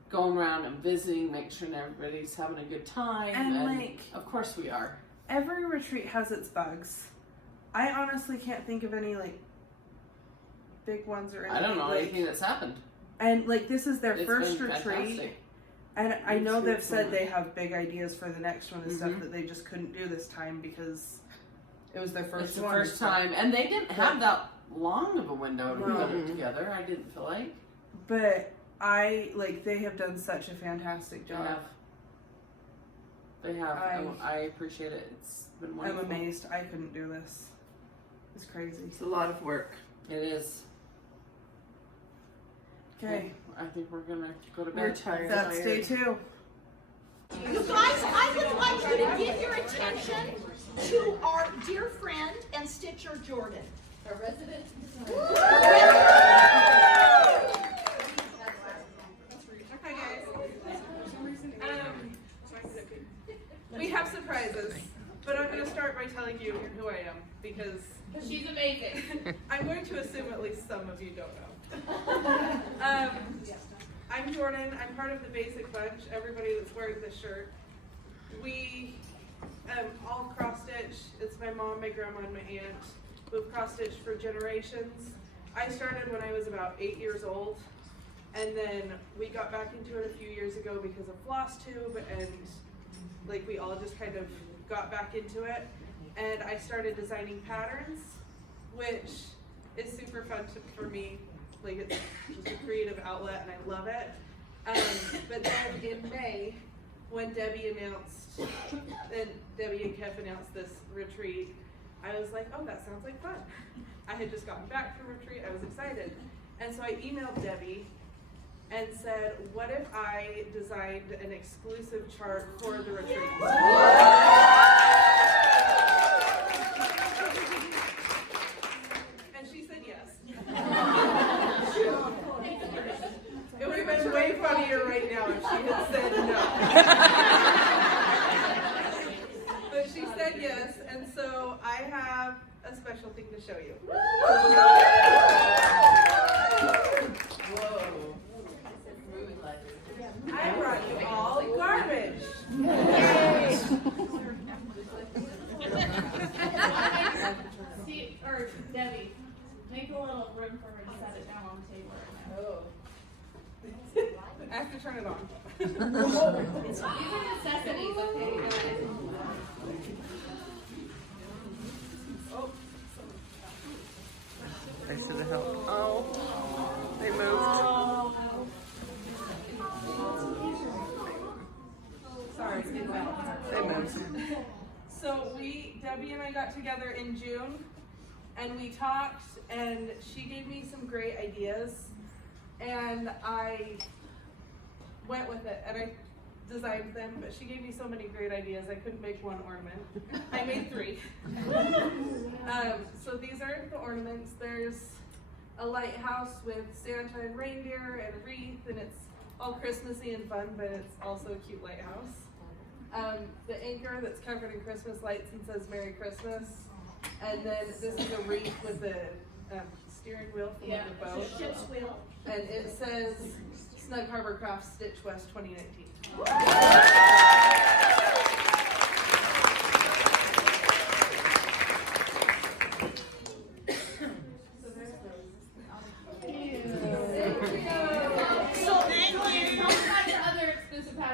going around and visiting, make sure everybody's having a good time. And, like, of course we are. Every retreat has its bugs. I honestly can't think of any like big ones or anything. I don't know like, anything that's happened. And like this is their It's first been retreat, fantastic. and I know It's they've good said fun. they have big ideas for the next one and stuff Mhm. that they just couldn't do this time because it was their first It's the one. first time, and they didn't have that long of a window to No. put it together. I didn't feel like. But they have done such a fantastic job. They have. I appreciate it. It's been I'm wonderful. amazed. I couldn't do this. It's crazy. It's a lot of work. It is. Okay, I think we're gonna go to We're bed. tired. that's day 2. You guys, I would like you to give your attention to our dear friend and stitcher Jorden. A resident. Hi guys. We have surprises, but I'm going to start by telling you who I am because she's amazing. I'm going to assume at least some of you don't know. I'm Jorden. I'm part of the Basic Bunch. Everybody that's wearing this shirt. We all cross stitch. It's my mom, my grandma, and my aunt who've cross stitched for generations. I started when I was about 8 years old. And then we got back into it a few years ago because of Flosstube, and like we all just kind of got back into it. And I started designing patterns, which is super fun for me. Like it's just a creative outlet, and I love it. But then in May, when Debbie and Kev announced this retreat, I was like, oh, that sounds like fun. I had just gotten back from retreat. I was excited, and so I emailed Debbie and said, what if I designed an exclusive chart for the retreat? And she said yes. It would have been way funnier right now if she had said no. But she said yes, and so I have a special thing to show you. I brought you all garbage. Yay! See, or Debbie, make a little room for her to set it down on the table right now. I have to turn it on. These are necessities, okay? I should have helped. Oh, they moved. Sorry, they moved. So Debbie and I got together in June, and we talked, and she gave me some great ideas, and I went with it, and designed them, but she gave me so many great ideas I couldn't make one ornament. I made 3. So these are the ornaments. There's a lighthouse with Santa and reindeer and a wreath, and it's all Christmassy and fun, but it's also a cute lighthouse. The anchor that's covered in Christmas lights and says Merry Christmas. And then this is a wreath with a steering wheel from the boat. It's a ship's wheel. And it says Snug Harbor Crafts Stitch West 2019.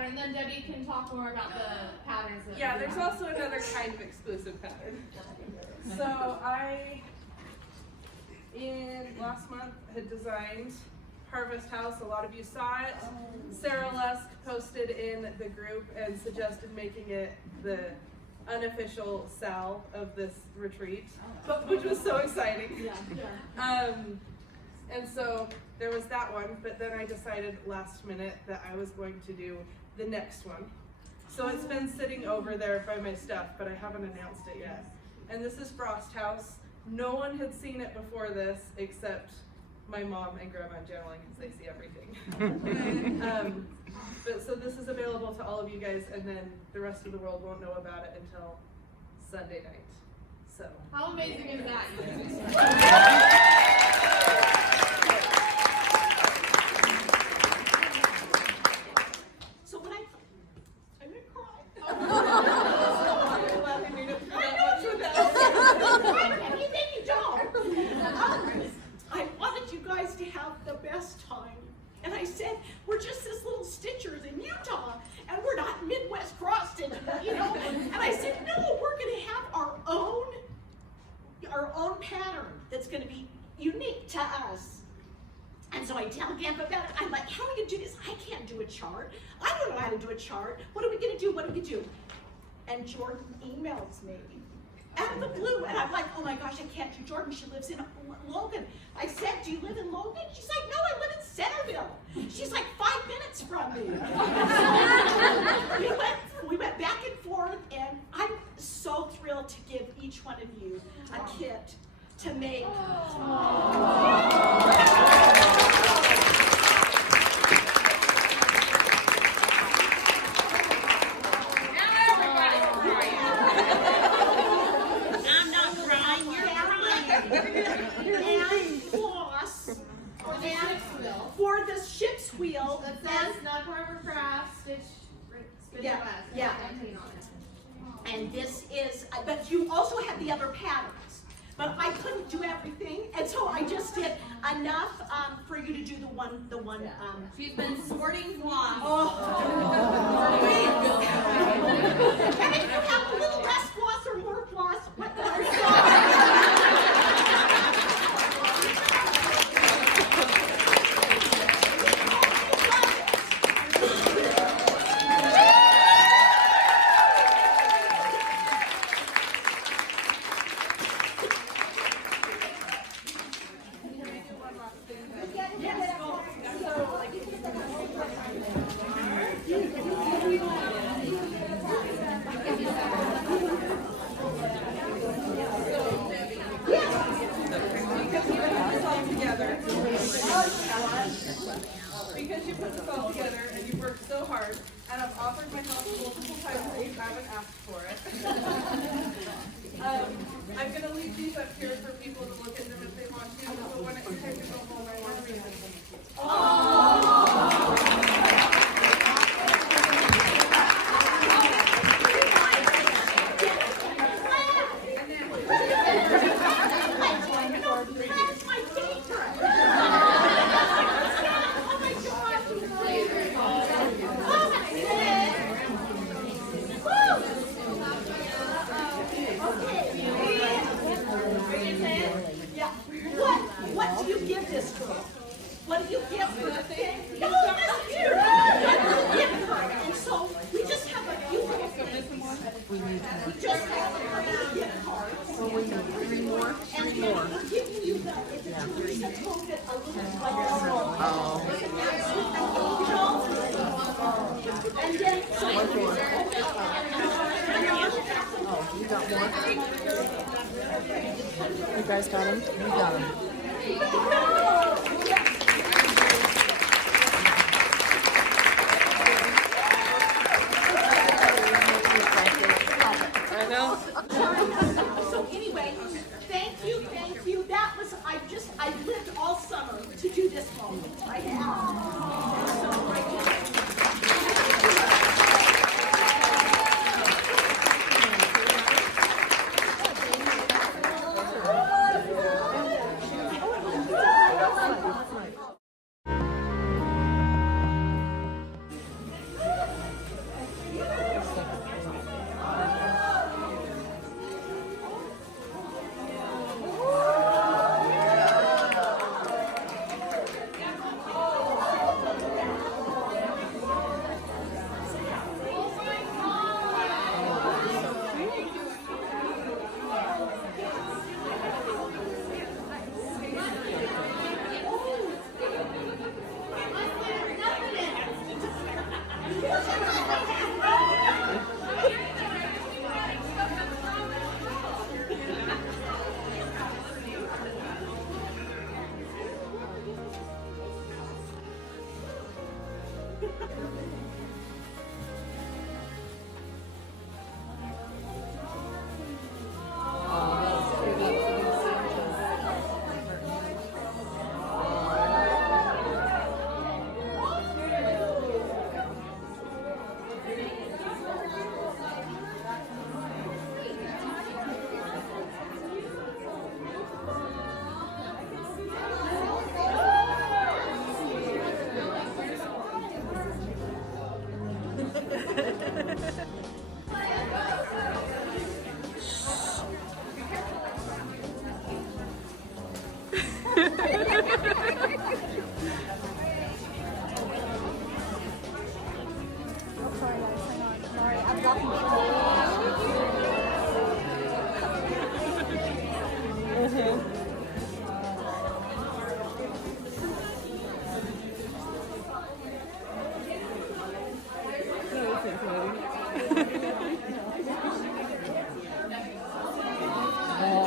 And then Debbie can talk more about the patterns. Yeah, there's also another kind of exclusive pattern. So I, last month, had designed Harvest House. A lot of you saw it. Sarah Lusk posted in the group and suggested making it the unofficial Sal of this retreat, which was so exciting. And so there was that one, but then I decided last minute that I was going to do the next one. So it's been sitting over there by my stuff, but I haven't announced it yet. And this is Frost House. No one had seen it before this except my mom and Grandma and Janalyn, because they see everything. But so this is available to all of you guys, and then the rest of the world won't know about it until Sunday night. So how amazing is that? So when I'm gonna cry. Anything you don't. I wanted you guys to have the best time. And I said, we're just this little Stitchers in Utah, and we're not Midwest cross stitching, you know? And I said, no, we're gonna have our own pattern that's gonna be unique to us. And so I tell Gamp about it. I'm like, how are we gonna do this? I can't do a chart. I don't know how to do a chart. What are we gonna do? What do we do? And Jorden emails me out of the blue, and I'm like, oh my gosh, I can't do Jorden. She lives in Logan. I said, do you live in Logan? She's like, no, I live in Centerville. She's like 5 minutes from me. We went back and forth, and I'm so thrilled to give each one of you a kit to make. For the ship's wheel, that says Snug Harbor Crafts Stitch West. Yeah. And this is, but you also have the other patterns. But I couldn't do everything, and so I just did enough for you to do the one. She's been sorting floss. And if you have a little less floss or more floss, what color? Because you put this all together and you worked so hard, and I've offered my help multiple times and you haven't asked for it. I'm going to leave these up here for people to look at them if they want to, but when it's time to go home, I want to read them. What do you give this girl? What do you give her? No, this here. What do you give her? And so we just have a few things. We just have a few gift cards. So we need 3 more. And then we're giving you the Teresa token a little like and then You guys got him? We got him. I know. So anyway, thank you. That was, I lived all summer to do this moment. I have. So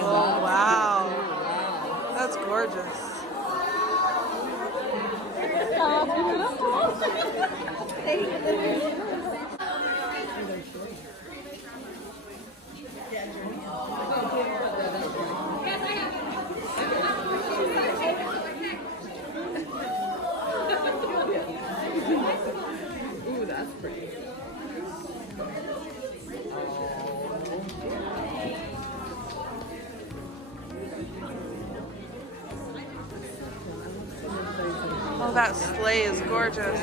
Oh, wow. That's gorgeous. Ooh, that's pretty. Oh, that sleigh is gorgeous.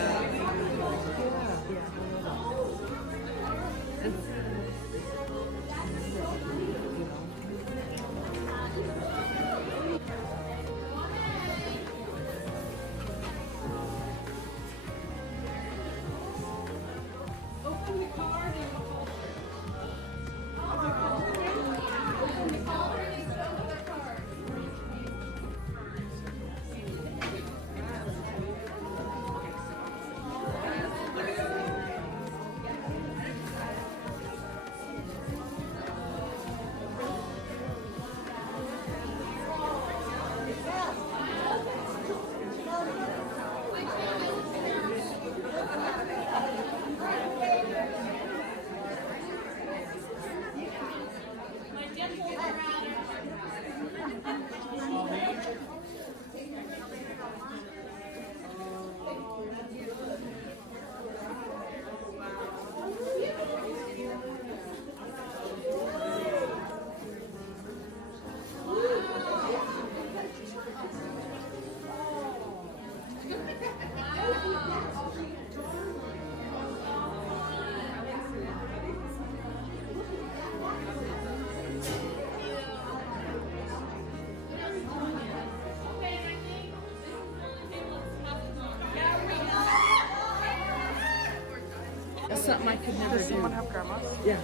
That's something I could never Does do. someone have grandmas? Yeah.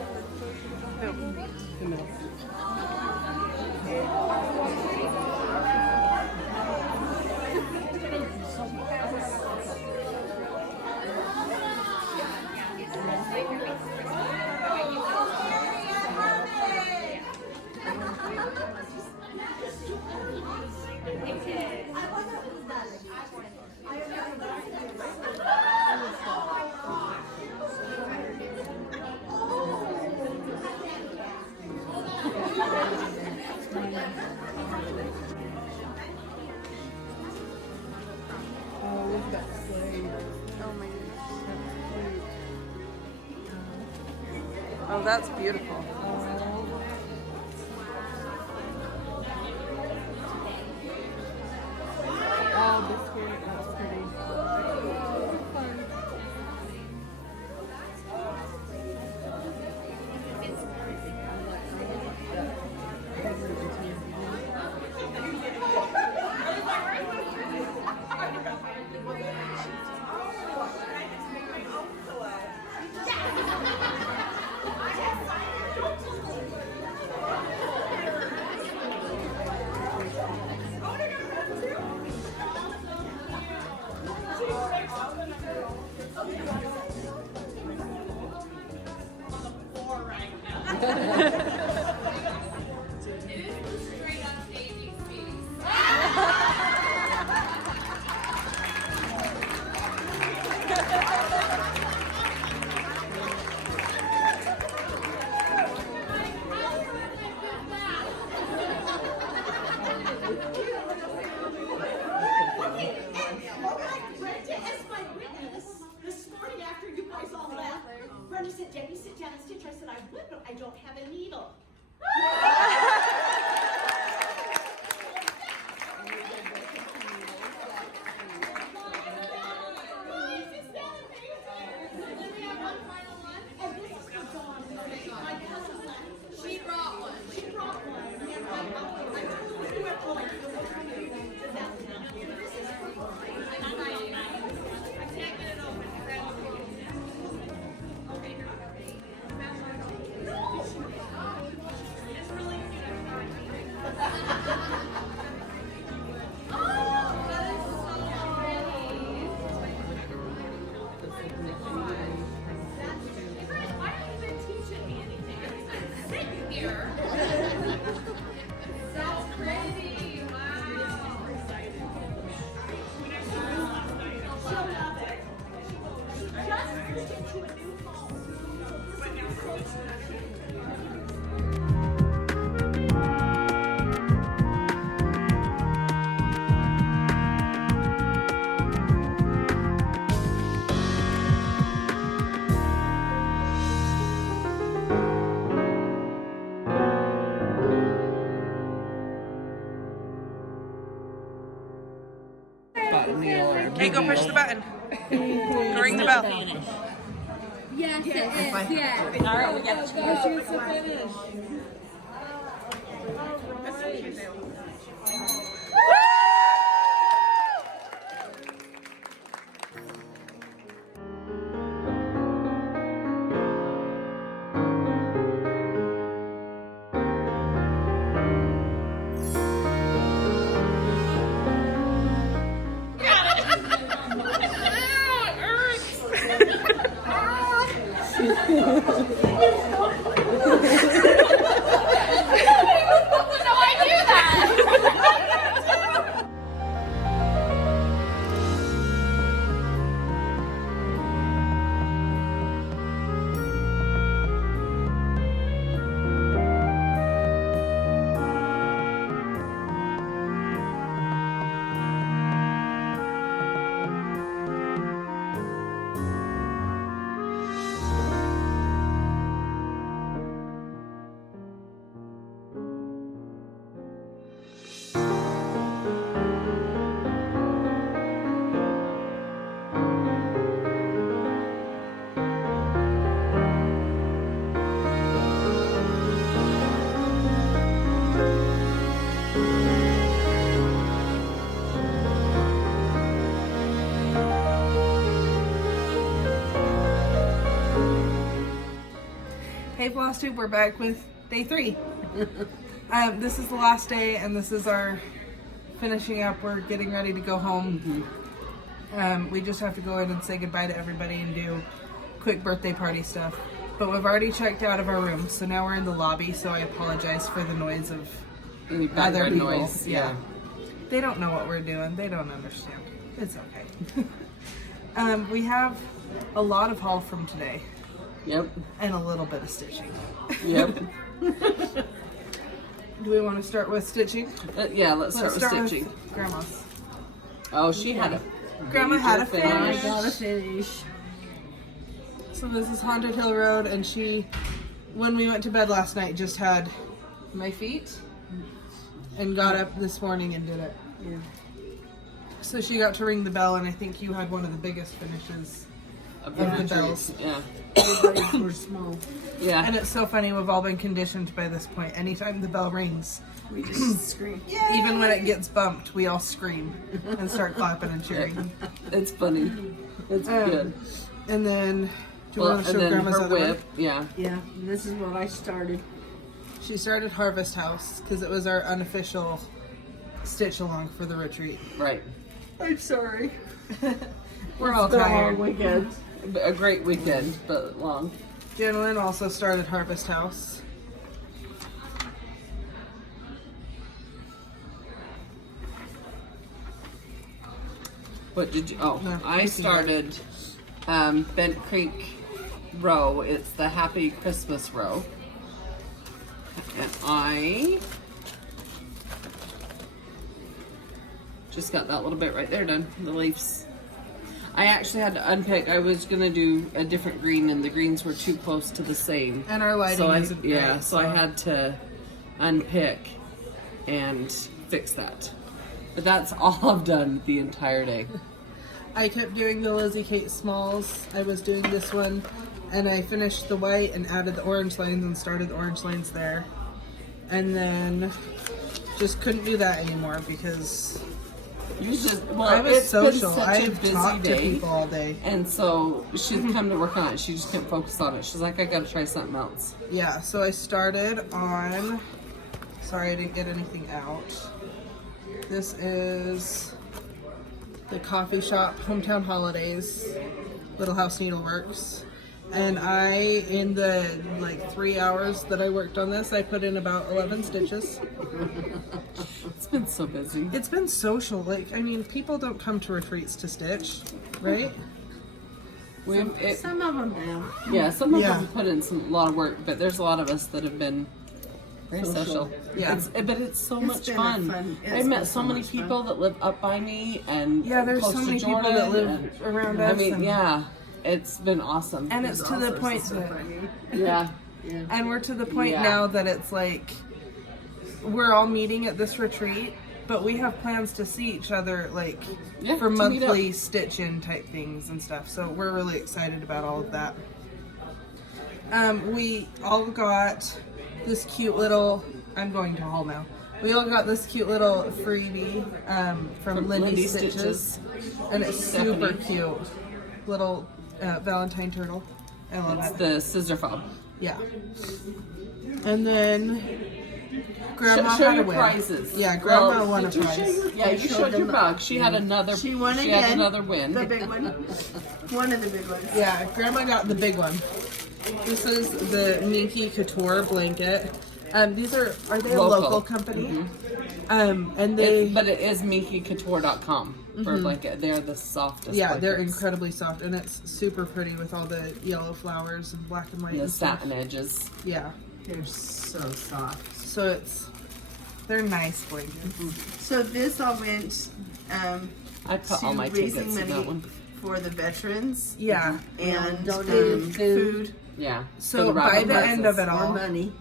Who? The milk. Oh, look at that sleigh. Oh my goodness. Oh, that's beautiful. Oh, biscuit, that's pretty. Brenda said, Jami, sit down and stitch. I said, I would, but I don't have a needle. She brought one. She brought one. I told her we were going to I can't get it open. It's really cute. Okay, go push the button. Go ring the bell. Yes, it is. Yes. All right, we got to Hey Flosstube, we're back with day 3. This is the last day and this is our finishing up. We're getting ready to go home. We just have to go in and say goodbye to everybody and do quick birthday party stuff. But we've already checked out of our room, so now we're in the lobby, so I apologize for the noise of Any other background people. noise, Yeah. They don't know what we're doing. They don't understand. It's okay. We have a lot of haul from today. Yep. And a little bit of stitching. Yep. Do we want to start with stitching? Yeah, let's start with stitching. With Grandma's. Oh, she had a Grandma had a finish. I got a finish. So this is Haunted Hill Road, and she, when we went to bed last night, just had my feet and got up this morning and did it. Yeah. So she got to ring the bell, and I think you had one of the biggest finishes of the retreat. bells. Yeah. Everybody's were small. Yeah. And it's so funny, we've all been conditioned by this point. Anytime the bell rings, We just screamed. even when it gets bumped, we all scream and start clapping and cheering. It's funny. It's good. And then, do you Well, want to and show then Grandma's her other one? whip. Yeah. Yeah, this is what I started. She started Harvest House because it was our unofficial stitch along for the retreat. Right. I'm sorry. We're all It's been a long tired. weekend. A great weekend, but long. Janalyn also started Harvest House. What did you? Oh, No, I started Bent Creek row. It's the Happy Christmas row, and I just got that little bit right there done. The leaves. I actually had to unpick. I was gonna do a different green, and the greens were too close to the same. And our lighting So isn't great, so I had to unpick and fix that. But that's all I've done the entire day. I kept doing the Lizzie Kate Smalls. I was doing this one, and I finished the white and added the orange lanes and started the orange lanes there. And then just couldn't do that anymore because You just well, I was it's been social. such a I've busy talked to day. people all day. And so she'd come to work on it. She just couldn't focus on it. She's like, I gotta try something else. Yeah, so I started on, sorry I didn't get anything out. This is the coffee shop, Hometown Holidays, Little House Needleworks. And in the 3 hours that I worked on this, I put in about 11 stitches. It's been so busy. It's been social. People don't come to retreats to stitch, right? Some of them have. Yeah, some of Yeah. them put in a lot of work, but there's a lot of us that have been very social. Yeah. But it's so It's much been fun. it's I've been met so many much fun. people that live up by me and Yeah, there's close so to many people Jorden that live and- around us. I mean, and, yeah, it's been awesome. and it's to the point that, Yeah. and we're to the point Yeah. now that it's we're all meeting at this retreat, but we have plans to see each other Yeah, for to meet monthly up. stitch-in type things and stuff. So we're really excited about all of that. We all got this cute little, I'm going to haul now. We all got this cute little freebie from Lindy Lindy Stitches. And it's super cute. Little Valentine turtle. I love It's it. the scissor fob. Yeah. And then Grandma show had your a win. prizes. Yeah, Grandma Well, won a did you show prize. your- Yeah, you showed your bug. She had another. She won She again. had another win. The big one. One of the big ones. Yeah, Grandma got the big one. This is the Minky Couture blanket. These are they a Local. local company? And they But it is MinkyCouture.com for a blanket. They're the softest. yeah, they're blankets. incredibly soft, and it's super pretty with all the yellow flowers and black and white. The and stuff. satin edges. Yeah, They're so soft. so they're nice blankets. So this all went I put to all my raising tickets in that money one. for the veterans Yeah. and donated food. Yeah. So for the by raffle the end of prizes. it all, More money.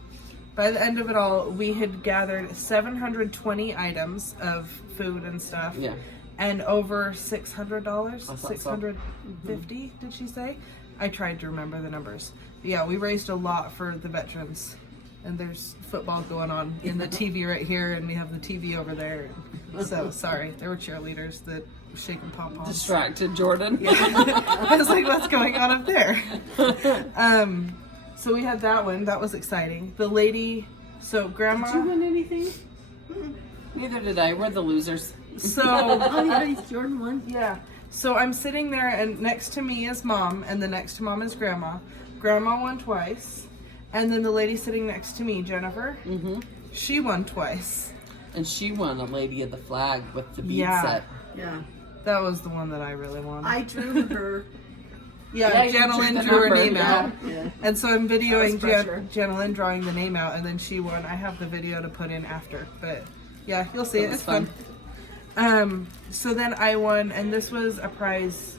by the end of it all, we had gathered 720 items of food and stuff. Yeah. And over $600, I thought so. 650, did she say? I tried to remember the numbers. But yeah, we raised a lot for the veterans. And there's football going on in the TV right here, and we have the TV over there. So sorry, there were cheerleaders that were shaking pom-poms. Distracted Jorden. I was like, what's going on up there? So we had that one. That was exciting. The lady, so Grandma. Did you win anything? Neither did I. We're the losers. So Oh, yeah, Jorden won. yeah. So I'm sitting there, and next to me is Mom, and the next to Mom is Grandma. Grandma won twice, and then the lady sitting next to me, Jennifer, she won twice. And she won a Lady of the Flag with the bead Yeah. set. Yeah. That was the one that I really wanted. I drew her. Yeah, you drew Janalyn the drew her number, name yeah. out. Yeah. And so I'm videoing That was pressure. Janalyn drawing the name out, and then she won. I have the video to put in after, but yeah, you'll see That it. was It's fun. So then I won, and this was a prize,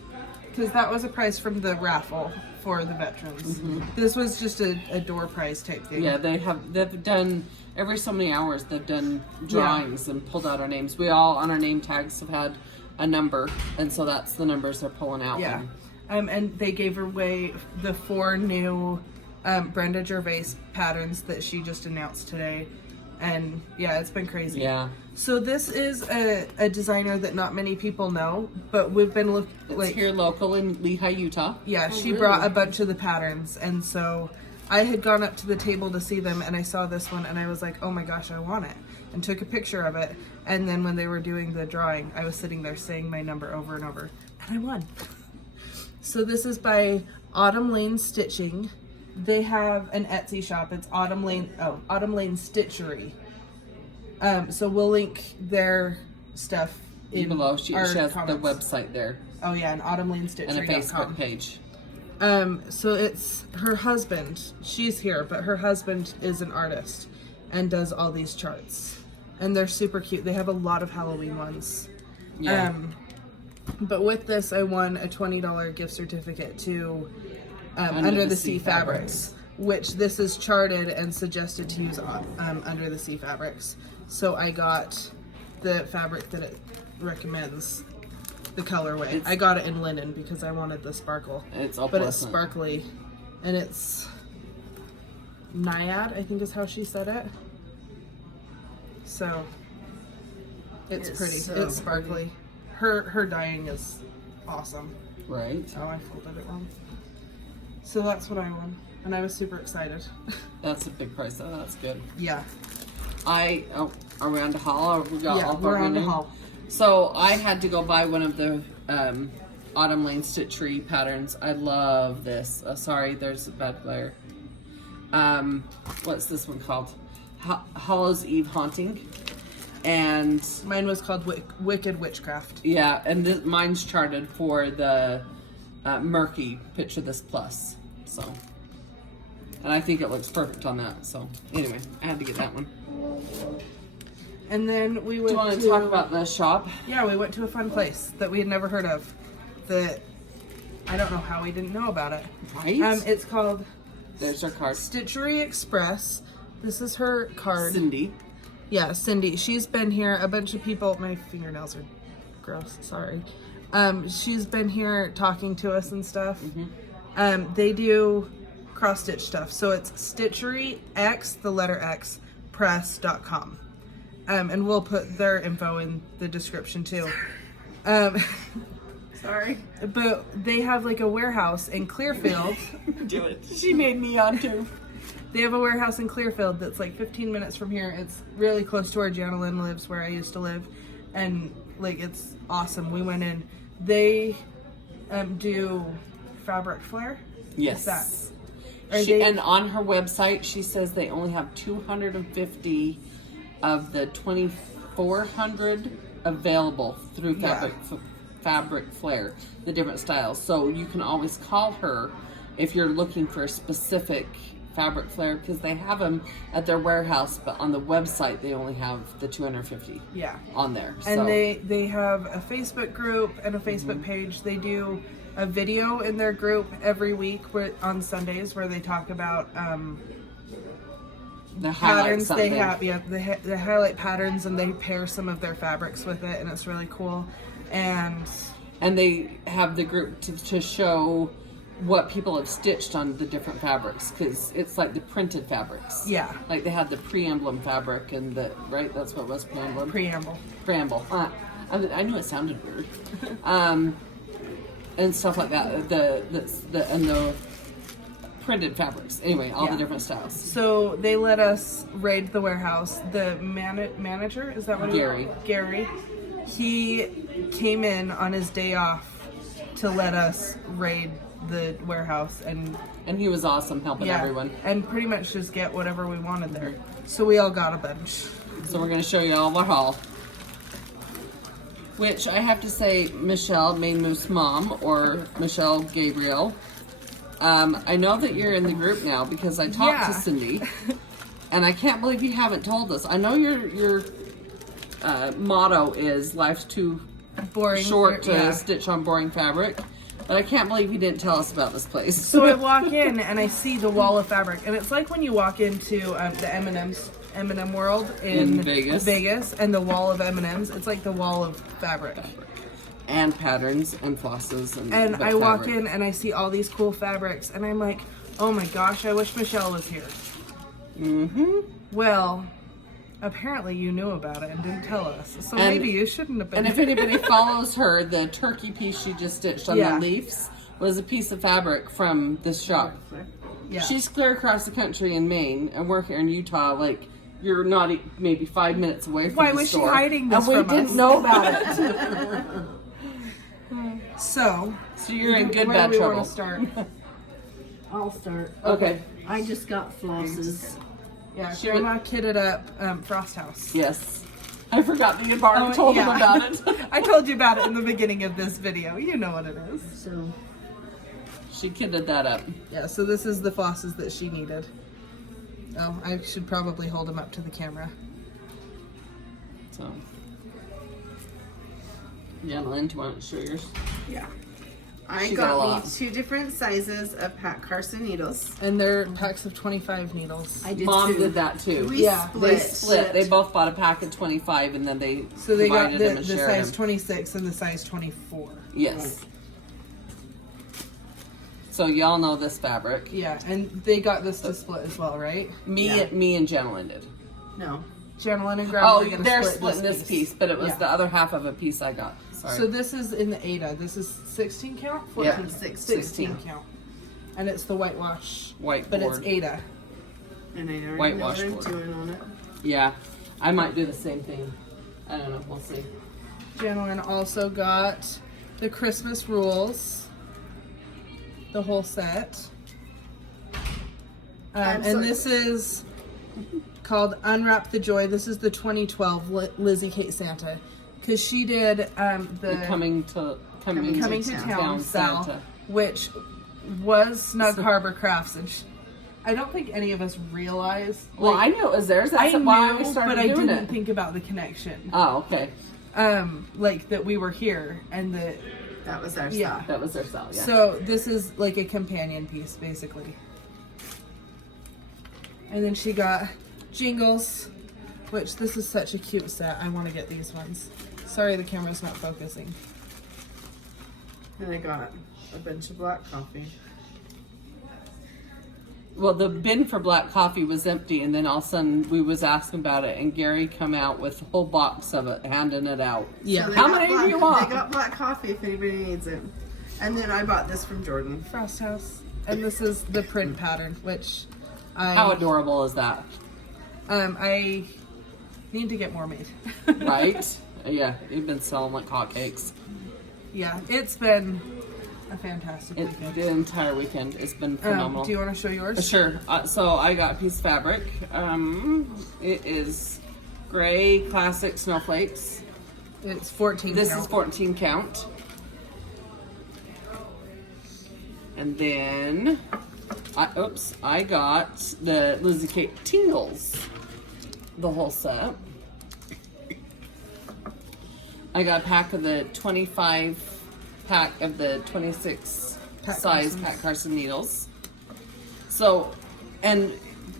because that was a prize from the raffle for the veterans. This was just a door prize type thing. Yeah, they've done every so many hours. They've done drawings and pulled out our names. We all on our name tags have had a number, and so that's the numbers they're pulling out. Yeah. And they gave away the 4 new Brenda Gervais patterns that she just announced today. And yeah, it's been crazy. Yeah. So this is a designer that not many people know, but we've been It's here local in Lehigh, Utah. Yeah, she brought a bunch of the patterns, and so I had gone up to the table to see them, and I saw this one, and I was like, oh my gosh, I want it, and took a picture of it. And then when they were doing the drawing, I was sitting there saying my number over and over, and I won. So this is by Autumn Lane Stitching. They have an Etsy shop. It's Autumn Lane Stitchery. So we'll link their stuff in Below, she our has comments. the website there Oh yeah, and autumnlanestitchery.com. and a Facebook page. So it's her husband. She's here, but her husband is an artist and does all these charts. And they're super cute. They have a lot of Halloween ones. Yeah. But with this, I won a $20 gift certificate to Under the Sea Fabrics, which this is charted and suggested to use Under the Sea Fabrics. So I got the fabric that it recommends, the colorway. I got it in linen because I wanted the sparkle. It's But it's opalescent. sparkly, and it's Naiad, I think is how she said it. So it's pretty. so It's sparkly. Her dyeing is awesome. Right. Oh, I folded it wrong. So that's what I won, and I was super excited. That's a big price though. That's good. Yeah. Are we on to haul? Or we got Yeah, all of we're our on to winning? haul. So I had to go buy one of the Autumn Lane Stitchery patterns. I love this. Sorry, there's a bad glare. What's this one called? Hallows Eve Haunting. And Mine was called Wicked Witchcraft. yeah, and mine's charted for the murky Picture This Plus. So, and I think it looks perfect on that. So anyway, I had to get that one. And then we went Do you want to talk about the shop? Yeah, we went to a fun place that we had never heard of. That I don't know how we didn't know about it. Right? It's called There's our card. Stitchery Express. This is her card. Cindy. Yeah, Cindy. She's been here. A bunch of people. My fingernails are gross. Sorry. She's been here talking to us and stuff. They do cross stitch stuff. So it's Stitchery X, the letter X, press.com. And we'll put their info in the description too. Sorry. But they have like a warehouse in Clearfield. Do it. She made me on too. They have a warehouse in Clearfield that's like 15 minutes from here. It's really close to where Janalyn lives, where I used to live. And like, it's awesome. We went in. They do fabric flare. Yes. What's that? And on her website, she says they only have 250 of the 2,400 available through Fabric Flare, the different styles. So you can always call her if you're looking for a specific fabric flare, because they have them at their warehouse, but on the website they only have the 250 on there. And so. they have a Facebook group and a Facebook page. They do a video in their group every week on Sundays where they talk about the patterns they something. have. Yeah, they highlight patterns and they pair some of their fabrics with it, and it's really cool. And they have the group to show what people have stitched on the different fabrics, because it's like the printed fabrics. Yeah. Like they had the pre-emblem fabric and right? That's what it was, pre-emblem? Preamble. I knew it sounded weird. And stuff like that. The printed fabrics. Anyway, all the different styles. So they let us raid the warehouse. The manager, is that what Gary. He came in on his day off to let us raid the warehouse, and he was awesome helping everyone. And pretty much just get whatever we wanted there. So we all got a bunch. So we're going to show you all our haul. Which I have to say, Michelle, Main Moose Mom, or Michelle Gabriel. I know that you're in the group now because I talked to Cindy. And I can't believe you haven't told us. I know your motto is life's too Boring. short to stitch on boring fabric. But I can't believe you didn't tell us about this place. So I walk in and I see the wall of fabric, and it's like when you walk into the M&M world in Vegas, and the wall of M&Ms. It's like the wall of fabric. And patterns and flosses and I walk in and I see all these cool fabrics, and I'm like, oh my gosh, I wish Michelle was here. Mm-hmm. Well, apparently you knew about it and didn't tell us, so maybe you shouldn't have been. And if anybody follows her, the turkey piece she just stitched on the leaves was a piece of fabric from this shop. Yeah. She's clear across the country in Maine, and we're here in Utah. Like, you're not maybe 5 minutes away from Why the was store. she hiding this and we from didn't us? know about it. So you're in good where bad do we trouble. want to start? I'll start. Okay. I just got flosses. Yeah, Grandma kitted up Frost House. Yes. I forgot that you already told them about it. I told you about it in the beginning of this video. You know what it is. So she kitted that up. Yeah, so this is the flosses that she needed. Oh, I should probably hold them up to the camera. So, Janalyn, do you want to show yours? Yeah. I She got a got lot. me 2 different sizes of Pat Carson needles. And they're packs of 25 needles. I did Mom 2. did that too. We They split. They both bought a pack of 25 and then they So they got divided them the and shared size them. 26 and the size 24. Yes. So y'all know this fabric. Yeah, and they got this to split as well, right? Me and Janalyn did. No. Janalyn and Grandma Oh, are gonna they're split splitting this piece, but it was Yeah. the other half of a piece I got. Sorry. So this is in the Ada. This is 16 count? 14? Yeah, 16 count. And it's the whitewash. Whiteboard. But it's Ada. And I already know what Whitewash I'm board. doing on it. Yeah. I might do the same thing. I don't know. We'll see. Janalyn also got the Christmas rules. The whole set. And this is called Unwrap the Joy. This is the 2012 Lizzie Kate Santa. Because she did the Coming to town Sal, which was Snug Harbor Crafts, and I don't think any of us realized. Well, I knew it was theirs. That's I why knew, we started but I doing didn't it. think about the connection. Oh, okay. Like that we were here and that. That was our Yeah. stuff. That was their style. Yeah. So this is like a companion piece, basically. And then she got Jingles, which this is such a cute set. I want to get these ones. Sorry, the camera's not focusing. And I got a bunch of black coffee. Well, the bin for black coffee was empty, and then all of a sudden we was asking about it, and Gary come out with a whole box of it, handing it out. Yeah. So they How got many do black- you want? They got black coffee if anybody needs it. And then I bought this from Jorden. Frost House. And this is the print pattern, which How adorable is that? I need to get more made. Right? Yeah, you've been selling like hotcakes. Yeah, it's been a fantastic weekend. The entire weekend. It's been phenomenal. Do you want to show yours? Sure. So I got a piece of fabric. It is gray classic snowflakes. It's 14 This count. is 14 count. And then, I got the Lizzie Kate Tingles, the whole set. I got a pack of the 25 pack of the 26 Pat size Carson's. Pat Carson needles. So, and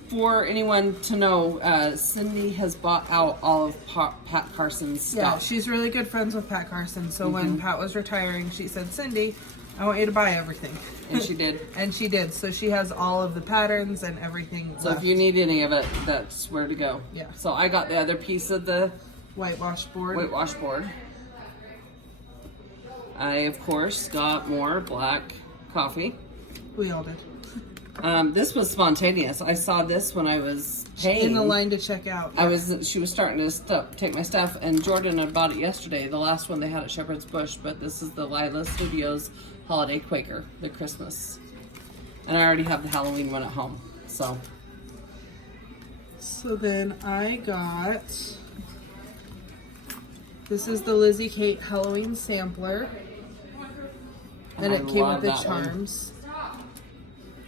for anyone to know, Cindy has bought out all of Pat Carson's Yeah, stuff. she's really good friends with Pat Carson. So when Pat was retiring, she said, Cindy, I want you to buy everything. And she did. And she did. So she has all of the patterns and everything. So left. if you need any of it, that's where to go. Yeah. So I got the other piece of the Whitewash board. whitewash board. I, of course, got more black coffee. We all did. This was spontaneous. I saw this when I was paying. In the line to check out. She was starting to take my stuff, and Jorden had bought it yesterday, the last one they had at Shepherd's Bush, but this is the Lila Studios Holiday Quaker, the Christmas. And I already have the Halloween one at home, so. So then I got, this is the Lizzie Kate Halloween sampler. And I it came love with the that one. charms.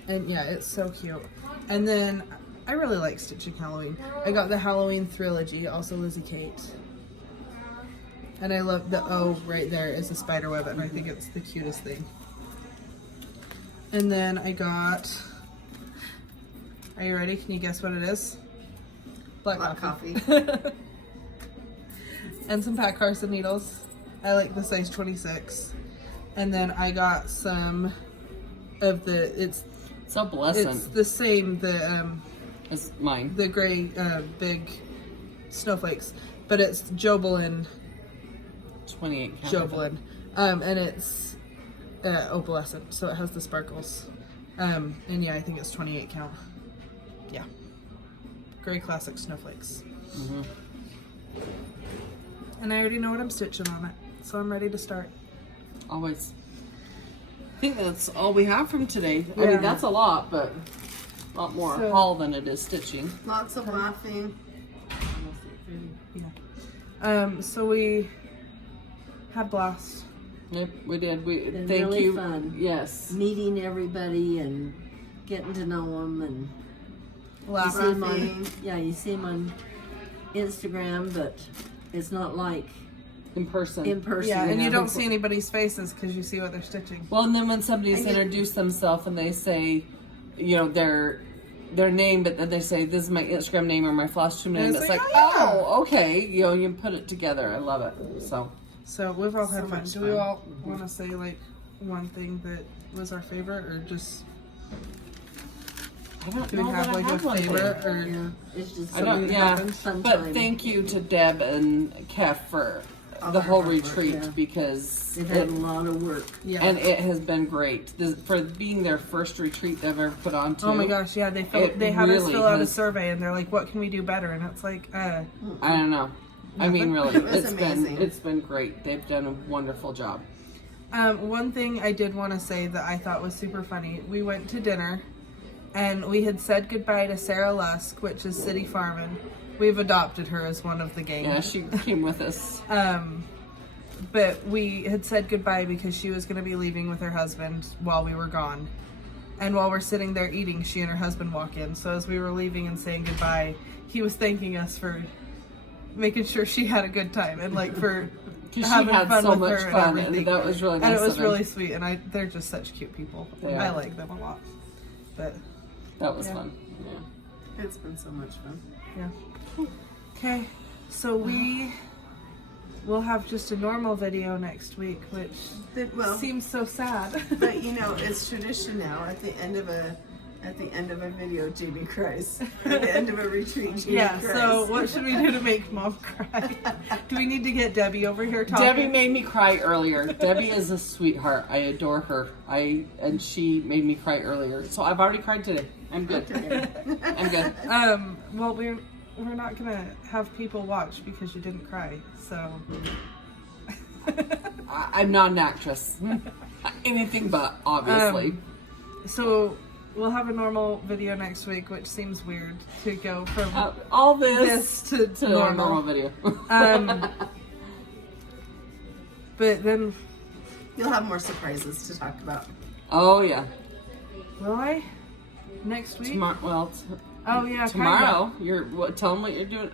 And yeah, it's so cute. And then I really like stitching Halloween. I got the Halloween Trilogy, also Lizzie Kate. And I love the O right there is a spider web, and I think it's the cutest thing. And then I got, are you ready? Can you guess what it is? Black coffee. And some Pat Carson needles. I like the size 26. And then I got some of the, it's blessed. the same, It's mine. the gray big snowflakes, but it's Jobelin, 28 count. Jobelin, and it's opalescent, so it has the sparkles, and yeah, I think it's 28 count. Yeah, gray classic snowflakes. Mm-hmm. And I already know what I'm stitching on it, so I'm ready to start. Always. I think that's all we have from today. I Yeah. mean, that's a lot, but a lot more So- haul than it is stitching. Lots of laughing. Yeah. So we had blast. Yep, we did. We Been thank really you. fun. Yes. Meeting everybody and getting to know them, and you see 'em Laughing. you see them on Instagram, but it's not like In person. in person. Yeah, and you know. don't see anybody's faces because you see what they're stitching. Well, and then when somebody's I get- introduced themselves and they say, you know, their name, but then they say, this is my Instagram name or my Flosstube name, And it's it's like, like, oh, oh, okay. You know, you put it together. I love it. So we've all had So fun. much Do we fun. all want to say like one thing that was our favorite, or just I don't do we know have that I like a have one favorite, thing. or Yeah, it's just I don't, something yeah. that fun But time. thank you to Deb and Kef for All the their whole hard work, retreat yeah. because They've had a lot of work. yeah? and it has been great. For being their first retreat they've ever put on too. Oh my gosh, yeah, they It had us really fill out a has- survey, and they're like, "What can we do better?" And it's like, I don't know. I mean, really, It was it's amazing. been great. They've done a wonderful job. One thing I did want to say that I thought was super funny. We went to dinner, and we had said goodbye to Sarah Lusk, which is City Farmin'. We've adopted her as one of the gang. Yeah, she came with us. But we had said goodbye because she was going to be leaving with her husband while we were gone. And while we're sitting there eating, she and her husband walk in. So as we were leaving and saying goodbye, he was thanking us for making sure she had a good time and like for Because she having had fun so with much her fun, and everything. and that was really nice. And it was of them. really sweet. And they're just such cute people. They I are. like them a lot. But That was Yeah. fun. Yeah. It's been so much fun. yeah. Okay. So we will have just a normal video next week, which Well, seems so sad. but you know, it's tradition now. At the end of a video, Jami cries. At the end of a retreat, Jami Yeah, cries. so what should we do to make Mom cry? Do we need to get Debbie over here talking? Debbie made me cry earlier. Debbie is a sweetheart. I adore her. And she made me cry earlier. So I've already cried today. I'm good. I'm good. Well, we're not gonna have people watch because you didn't cry, so. I'm not an actress. Anything but, obviously. So we'll have a normal video next week, which seems weird to go from All this this to to our normal video. But then, You'll have more surprises to talk about. Oh, yeah. will I? Next week? Oh yeah, tomorrow. Tell them what you're doing.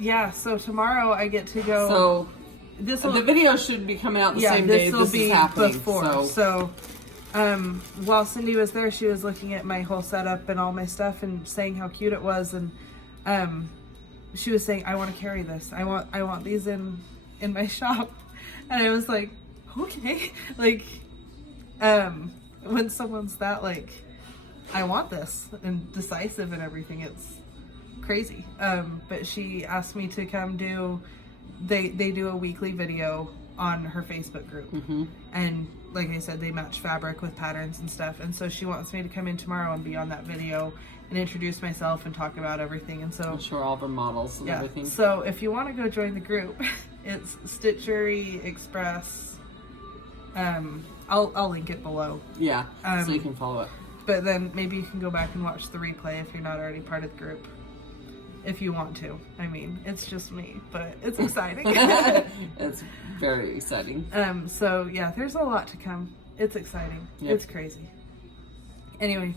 yeah, so tomorrow I get to go. So this the video should be coming out the same day this will this be is happening. before. So, while Cindy was there, she was looking at my whole setup and all my stuff and saying how cute it was, and she was saying, "I want to carry this. I want these in my shop," and I was like, "Okay." Like, when someone's that like, I want this and decisive and everything, it's crazy. But she asked me to come do. They do a weekly video on her Facebook group, and like I said, they match fabric with patterns and stuff. And so she wants me to come in tomorrow and be on that video and introduce myself and talk about everything. And so I'm sure all the models and everything. So if you want to go join the group, it's Stitchery Xpress. I'll link it below. Yeah, so you can follow it. But then maybe you can go back and watch the replay if you're not already part of the group. if you want to. I mean, it's just me, but it's exciting. It's very exciting. So yeah, there's a lot to come. It's exciting. Yep. It's crazy. Anyway,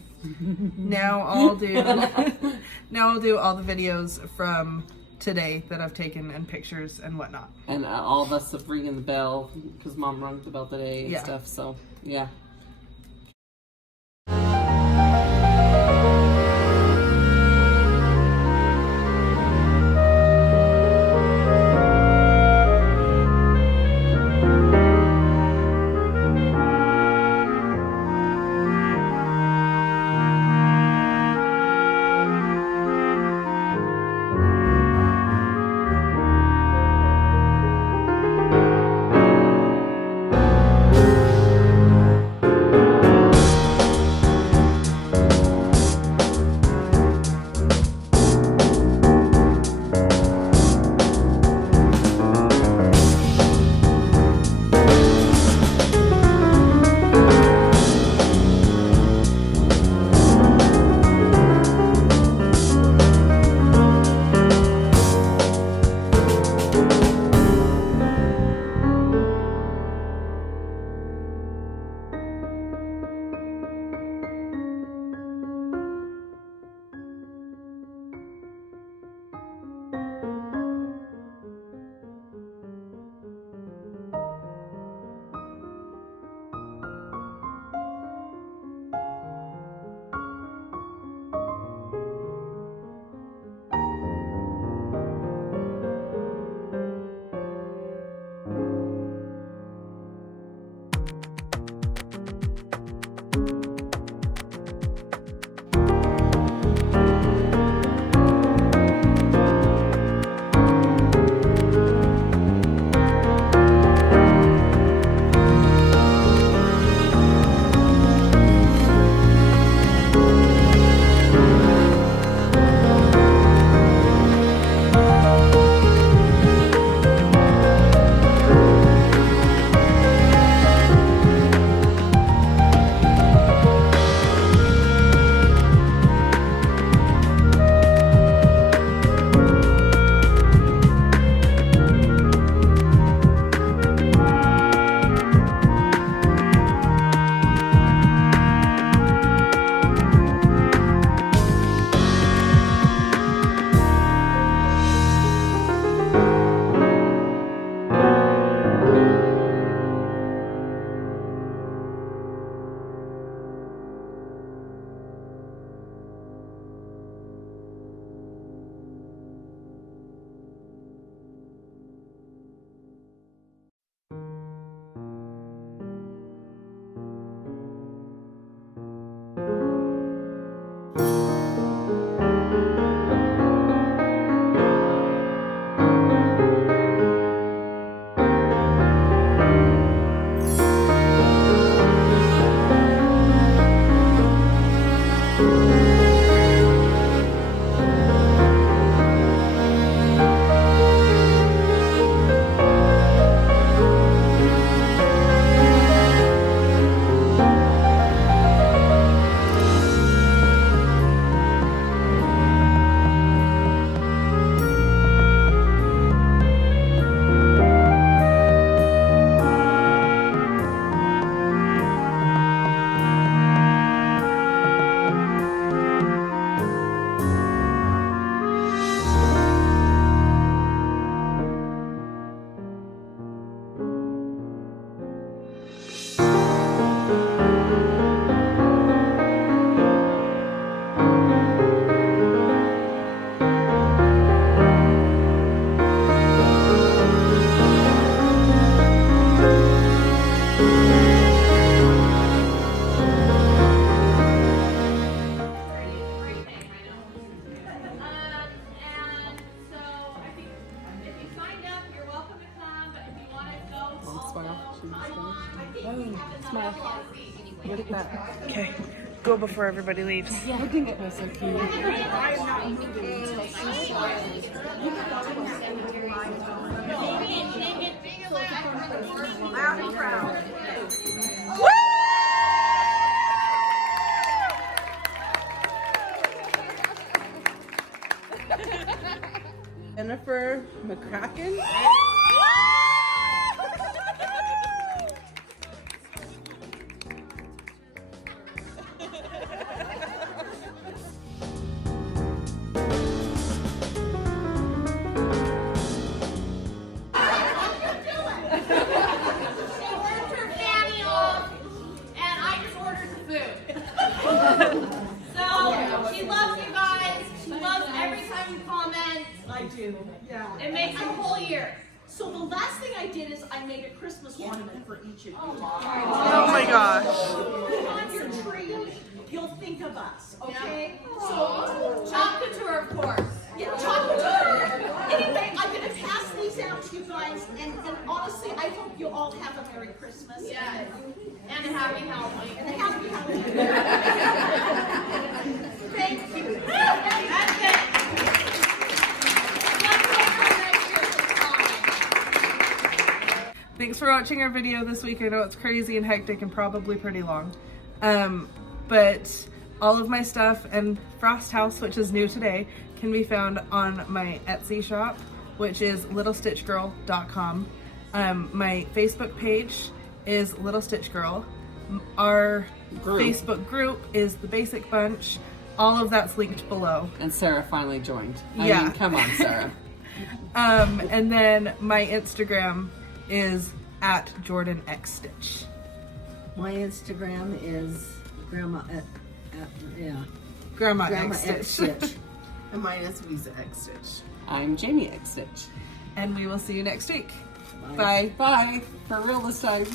now I'll do all the videos from today that I've taken and pictures and whatnot. And all of us have ringing the bell because Mom rung the bell today and stuff. So yeah. Smile. Look at that. Okay, go before everybody leaves. Yeah, I think it was so cute. Loud and proud. McCracken. It makes a whole year. So the last thing I did is I made a Christmas ornament for each of you. Oh my gosh. On your tree, you'll think of us, okay? So chocolate couture, of course. Yeah, chocolate couture. Anyway, I'm gonna pass these out to you guys, and honestly, I hope you all have a Merry Christmas. Yeah. And a happy Halloween. And a happy Halloween. Thank you. That's it. Thanks for watching our video this week. I know it's crazy and hectic and probably pretty long. But all of my stuff and Frost House, which is new today, can be found on my Etsy shop, which is littlestitchgirl.com. My Facebook page is Little Stitch Girl. Our Facebook group is The Basic Bunch. All of that's linked below. And Sarah finally joined. I mean, come on, Sarah. And then my Instagram is at Jorden X Stitch. My Instagram is Grandma Grandma Grandma X X Stitch. Stitch. And mine is Visa X Stitch. I'm Jami X Stitch. And we will see you next week. Bye. Bye. For real this time.